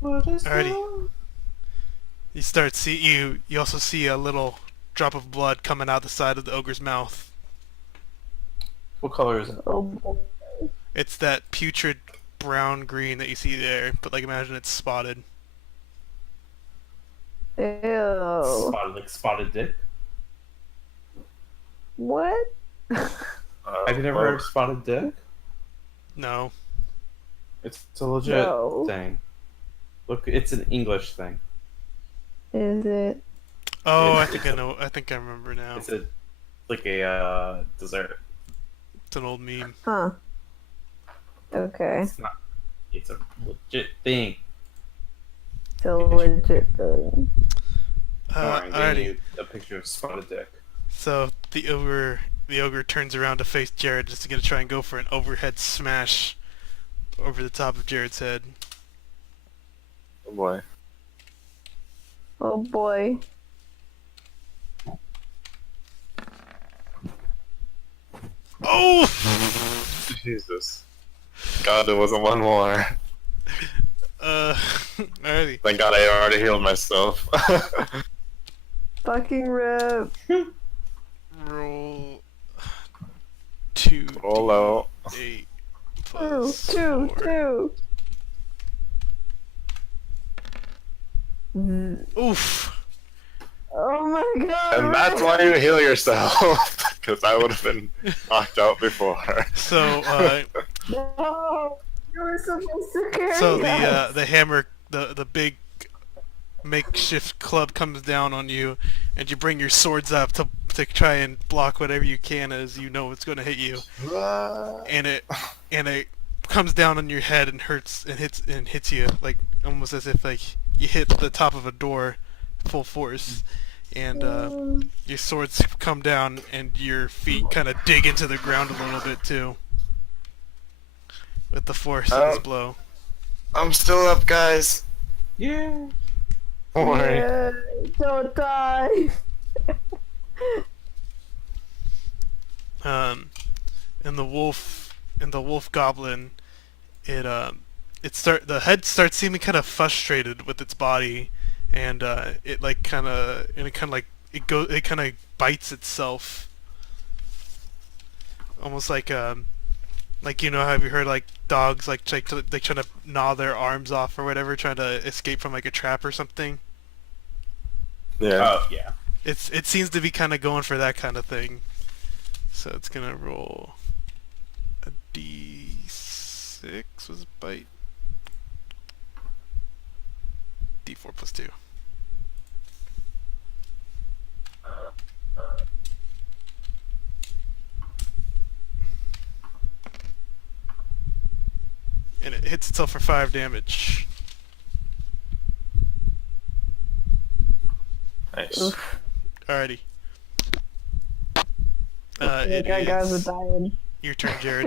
What is Alrighty. math? me. You also see a little drop of blood coming out the side of the ogre's mouth. What color is it? Oh boy. It's that putrid brown green that you see there, but like imagine it's spotted. Ew. Spotted, like spotted dick. What? Have you never heard of spotted dick? No. It's a legit No. thing. Look, it's an English thing. Is it? Oh, I It's- think I know. I think I remember now. It's a dessert. It's an old meme. Huh. Okay. It's not. It's a legit thing. It's a legit thing. I'm getting Alrighty. you a picture of spotted dick. So the ogre turns around to face Jared, just gonna try and go for an overhead smash over the top of Jared's head. Oh boy. Oh boy. Oh! Jesus. God, there wasn't one more. Alrighty. Thank God I already healed myself. Fucking rip. Roll 2 Roll out. 8 Two, plus two, 4. two. Oof. Oh my god. And that's why you heal yourself. Because I would have been knocked out before. So No. You were supposed to carry so us. the hammer, the big makeshift club comes down on you, and you bring your swords up to try and block whatever you can, as you know it's going to hit you, and it comes down on your head and hits you like almost as if like you hit the top of a door full force, and your swords come down and your feet kind of dig into the ground a little bit too with the force of this blow. I'm still up, guys. Yeah. Don't worry. Yeah, don't die. Um, and the wolf goblin, the head starts seeming kind of frustrated with its body, and it kind of it kind of bites itself, almost like have you heard like dogs like trying to gnaw their arms off or whatever, trying to escape from like a trap or something. Yeah. Oh yeah. It seems to be kind of going for that kind of thing. So it's gonna roll a d6 was a bite. D4 plus 2. And it hits itself for 5 damage. Nice. Oof. Alrighty. That It guys are is dying. your turn, Jared.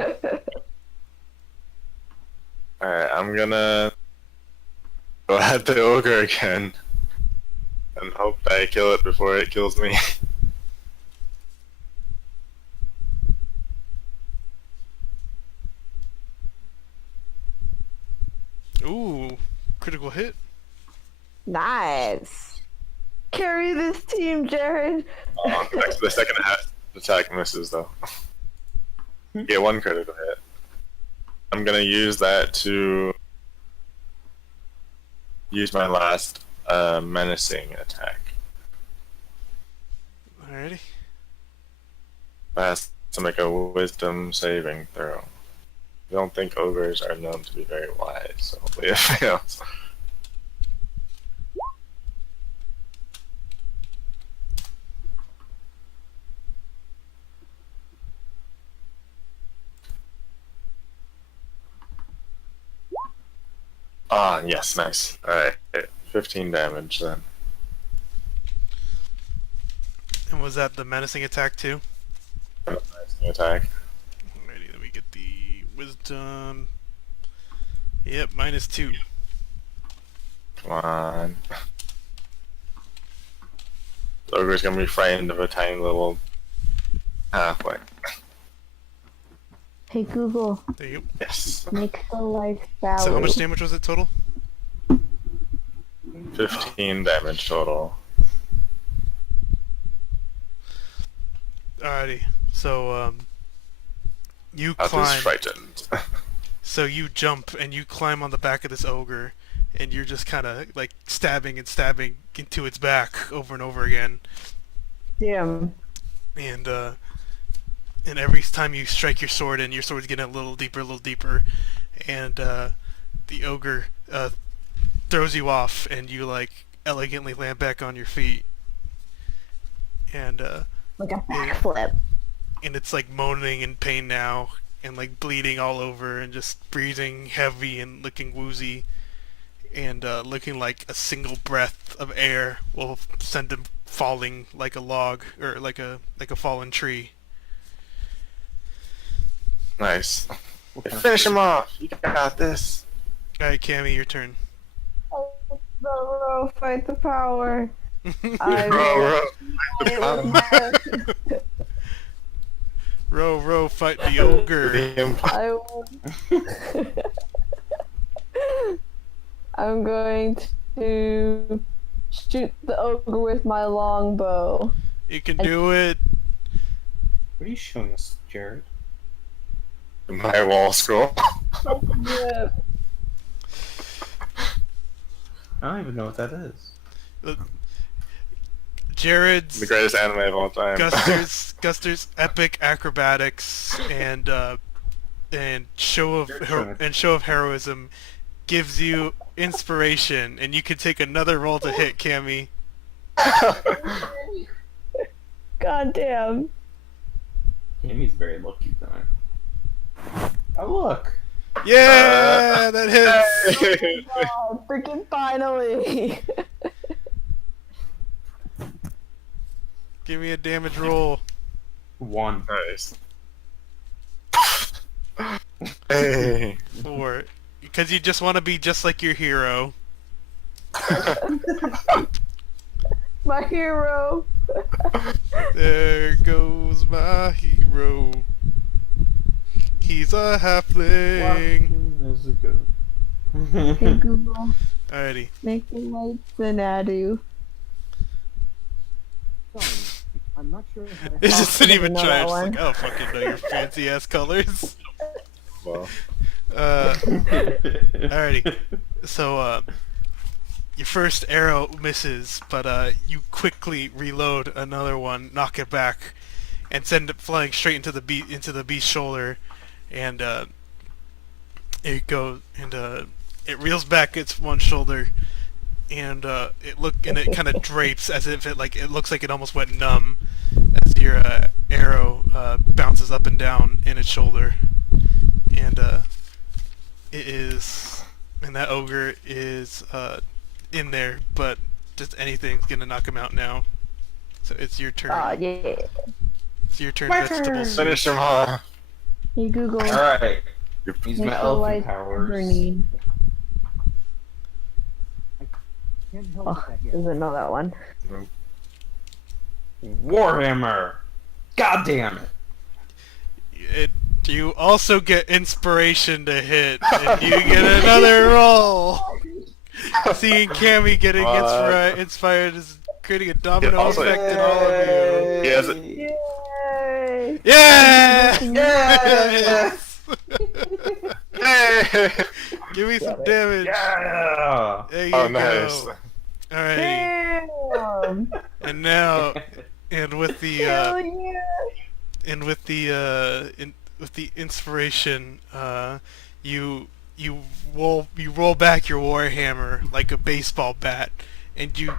Alright, I'm gonna go at the ogre again and hope that I kill it before it kills me. Ooh, critical hit. Nice. Carry this team, Jared. The second attack misses though. Get 1 critical hit. I'm gonna use that to use my last menacing attack. Alrighty. That has to make a wisdom saving throw. I don't think ogres are known to be very wise, so hopefully it fails. Ah, yes, nice. Alright, 15 damage then. And was that the menacing attack too? Menacing attack. Alrighty, let me get the wisdom. Yep, -2. Come on. The ogre's gonna be frightened of a tiny little halfway. Hey Google, There you go. Yes. make the life valid. So how much damage was it total? 15 damage total. Alrighty. So you I was climb. frightened. So you jump and you climb on the back of this ogre, and you're just kind of like stabbing and stabbing into its back over and over again. Damn. And every time you strike your sword, and your sword's getting a little deeper, and the ogre throws you off, and you like elegantly land back on your feet, and Like a backflip. and it's like moaning in pain now, and like bleeding all over, and just breathing heavy and looking woozy, and looking like a single breath of air will send him falling like a log, or like a fallen tree. Nice. Finish him off. You got this. Alright, Cammy, your turn. Row, fight the power. I Row, will row. fight it. Row, row, fight the ogre. I will. I'm going to shoot the ogre with my longbow. You can do it. What are you showing us, Jared? My wall scroll. Yeah. I don't even know what that is. Jared's The greatest anime of all time. Guster's epic acrobatics and show of heroism gives you inspiration, and you can take another roll to hit, Cammy. God damn. Tammy's very lucky tonight. Oh look! Yeah, that hits. Oh, freaking finally. Give me a damage roll. 1. Nice. Hey. 4. You Because you just want to be just like your hero. My hero. There goes my hero. He's a halfling. As it goes. Hey Google, Alrighty. make the lights an Adu. I'm not sure how to It just didn't even know try. that It's one. like, I don't fucking know your fancy ass colors. Well, Alrighty. So, your first arrow misses, but you quickly reload another one, knock it back, and send it flying straight into the beast's shoulder, and it goes and it reels back its one shoulder, and it kind of drapes as if it looks like it almost went numb as your arrow bounces up and down in its shoulder, and that ogre is in there, but just anything's gonna knock him out now. So it's your turn. Oh yeah. It's your turn, My vegetable turn. soup. finish him off. Hey Google, Alright. Use make my the elephant lights powers. burning. can't help Oh, with that yet. doesn't know that one. Warhammer! God damn it! You also get inspiration to hit, and you get another roll. Seeing Cammy getting inspired is creating a domino also- effect in all of you. He has Yay! Yeah! Yes! Hey! Give me some damage. Yeah! There you Oh, go. nice. Alrighty. Damn! And now, and with the Hell yeah! and with the with the inspiration, you roll back your warhammer like a baseball bat, and you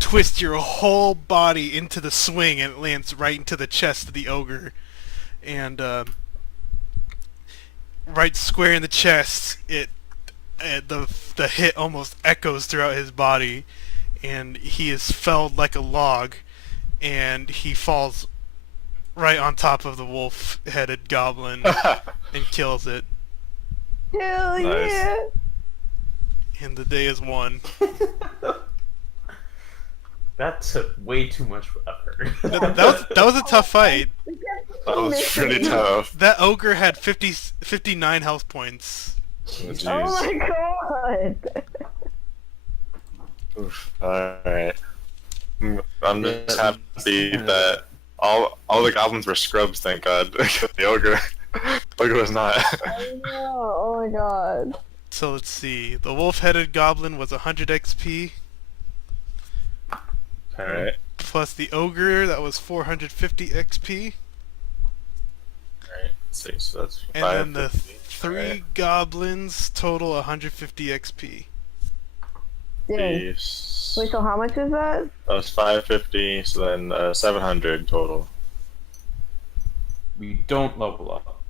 twist your whole body into the swing, and it lands right into the chest of the ogre, and right square in the chest. The hit almost echoes throughout his body, and he is felled like a log, and he falls right on top of the wolf-headed goblin and kills it. Hell Nice. yeah! And the day is won. That took way too much effort. That was a tough fight. That was pretty tough. That ogre had 59 health points. Oh, Oh jeez. my god! Oof. Alright. I'm just Yeah, happy that all the goblins were scrubs, thank god. The ogre was not. I know, oh my god. So let's see. The wolf-headed goblin was 100 XP, Alright. plus the ogre, that was 450 XP, Alright. Let's see, so that's and then the 550. three Alright. goblins total 150 XP. Dang. Peace. Wait, so how much is that? That was 550, so then 700 total. We don't level up.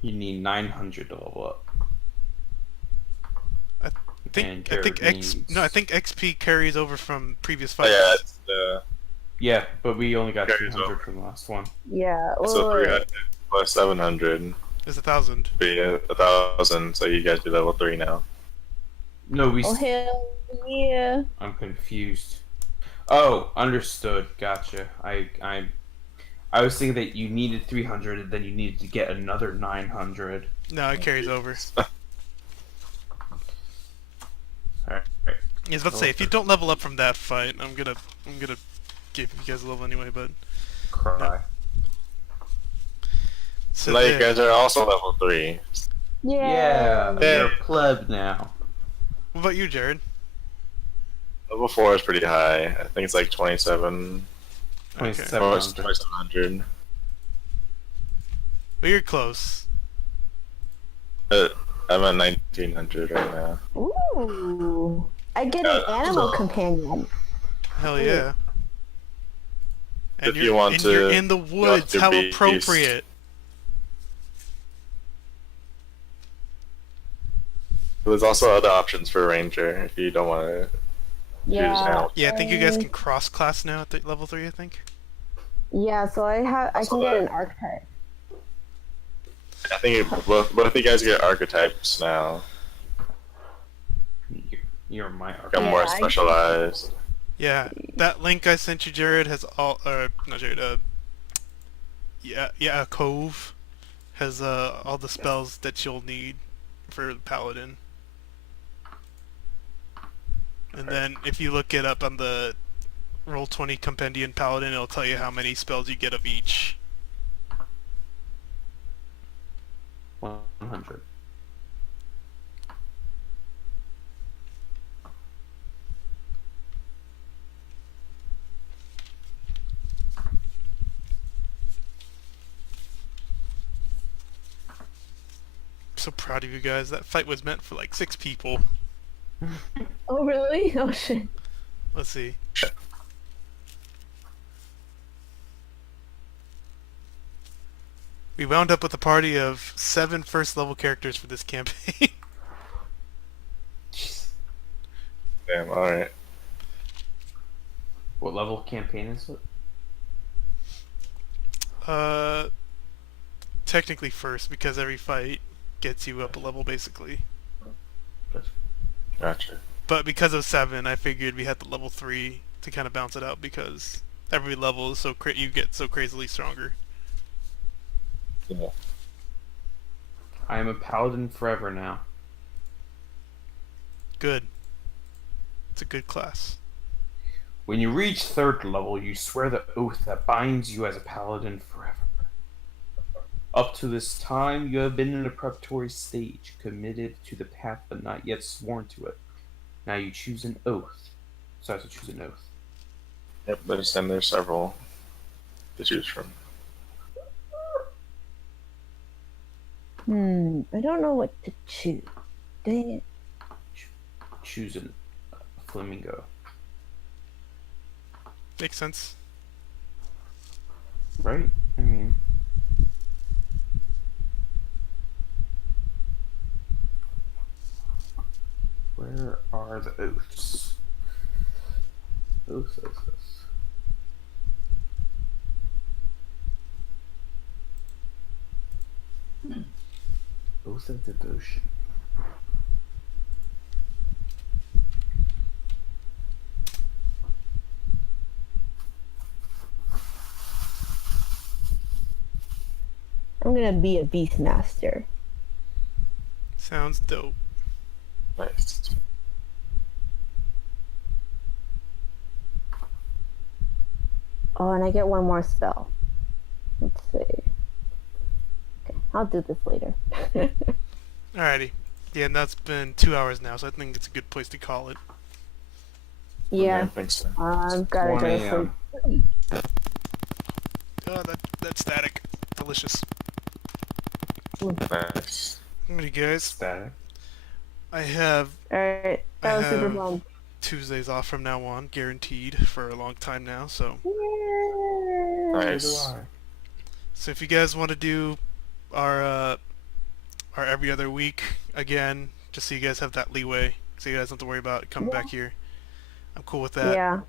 You need 900 to level up. I think XP carries over from previous Oh, fights. yeah, it's Yeah, but we only got Carries 200 over. from the last one. Yeah, so wait. 300 plus 700 It's 1,000. be 1,000. So you guys do level 3 now. No, we. Oh hell yeah! I'm confused. Oh, understood. Gotcha. I was thinking that you needed 300 and then you needed to get another 900. No, it carries over. Alright. I was about to say, if you don't level up from that fight, I'm gonna give you guys a level anyway, but... Cry. So Now you there. guys are also level 3. Yeah, Yeah. you're a pleb now. What about you, Jared? Level 4 is pretty high. I think it's like 27. Or it's 2700. 2700. Well, you're close. I'm at 1900 right now. Ooh! I get an animal companion. Hell yeah. And If you're, you want and to- you're in the woods, to how be appropriate. There's also other options for ranger if you don't want to choose Yeah. animal. Yeah, I think you guys can cross class now at level 3, I think. Yeah, so I can Also get that- an archetype. I think both of you guys get archetypes now. You're my Become Yeah, more I- specialized. Yeah, that link I sent you, Jared, has all, not Jared, yeah, Cove has, all the spells that you'll need for the Paladin. And then, if you look it up on the Roll20 Compendium Paladin, it'll tell you how many spells you get of each. 100. I'm so proud of you guys. That fight was meant for like 6 people. Oh really? Oh shit. Let's see. We wound up with a party of 7 first level characters for this campaign. Damn, alright. What level campaign is it? Technically first, because every fight gets you up a level basically. Gotcha. But because of 7, I figured we had the level 3 to kind of bounce it out because every level is so you get so crazily stronger. Yeah. I am a paladin forever now. Good. It's a good class. When you reach 3rd level, you swear the oath that binds you as a paladin forever. Up to this time, you have been in a preparatory stage, committed to the path but not yet sworn to it. Now you choose an oath. So I have to choose an oath. Yep, there's several to choose from. I don't know what to choose. Dang it. Choose a flamingo. Makes sense. Right? I mean... Where are the oaths? Oath. Oath of devotion. I'm gonna be a Beastmaster. Sounds dope. Nice. Oh, and I get one more spell. Let's see. Okay, I'll do this later. Alrighty. Yeah, and that's been 2 hours now, so I think it's a good place to call it. Yeah, I think so. I've gotta 1 go to sleep. a.m. Oh, that static. Delicious. Nice. Alrighty, guys. Static. I have Alright, I that was super have- fun. Tuesdays off from now on, guaranteed, for a long time now, so... Nice. So if you guys want to do our every other week again, just so you guys have that leeway, so you guys don't have to worry about coming back here, I'm cool with that. Yeah.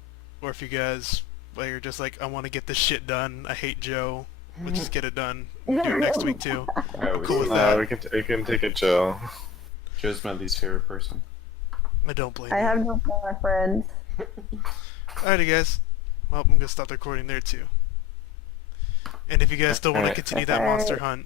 Or if you guys, well, you're just like, I want to get this shit done, I hate Joe, we'll just get it done. Do it next week too. I always Cool with say that. We can take a chill. Joe's my least favorite person. I don't blame I you. have no more friends. Alrighty guys, well, I'm gonna stop the recording there too. And if you guys still want to Alright. continue that Alright. monster hunt,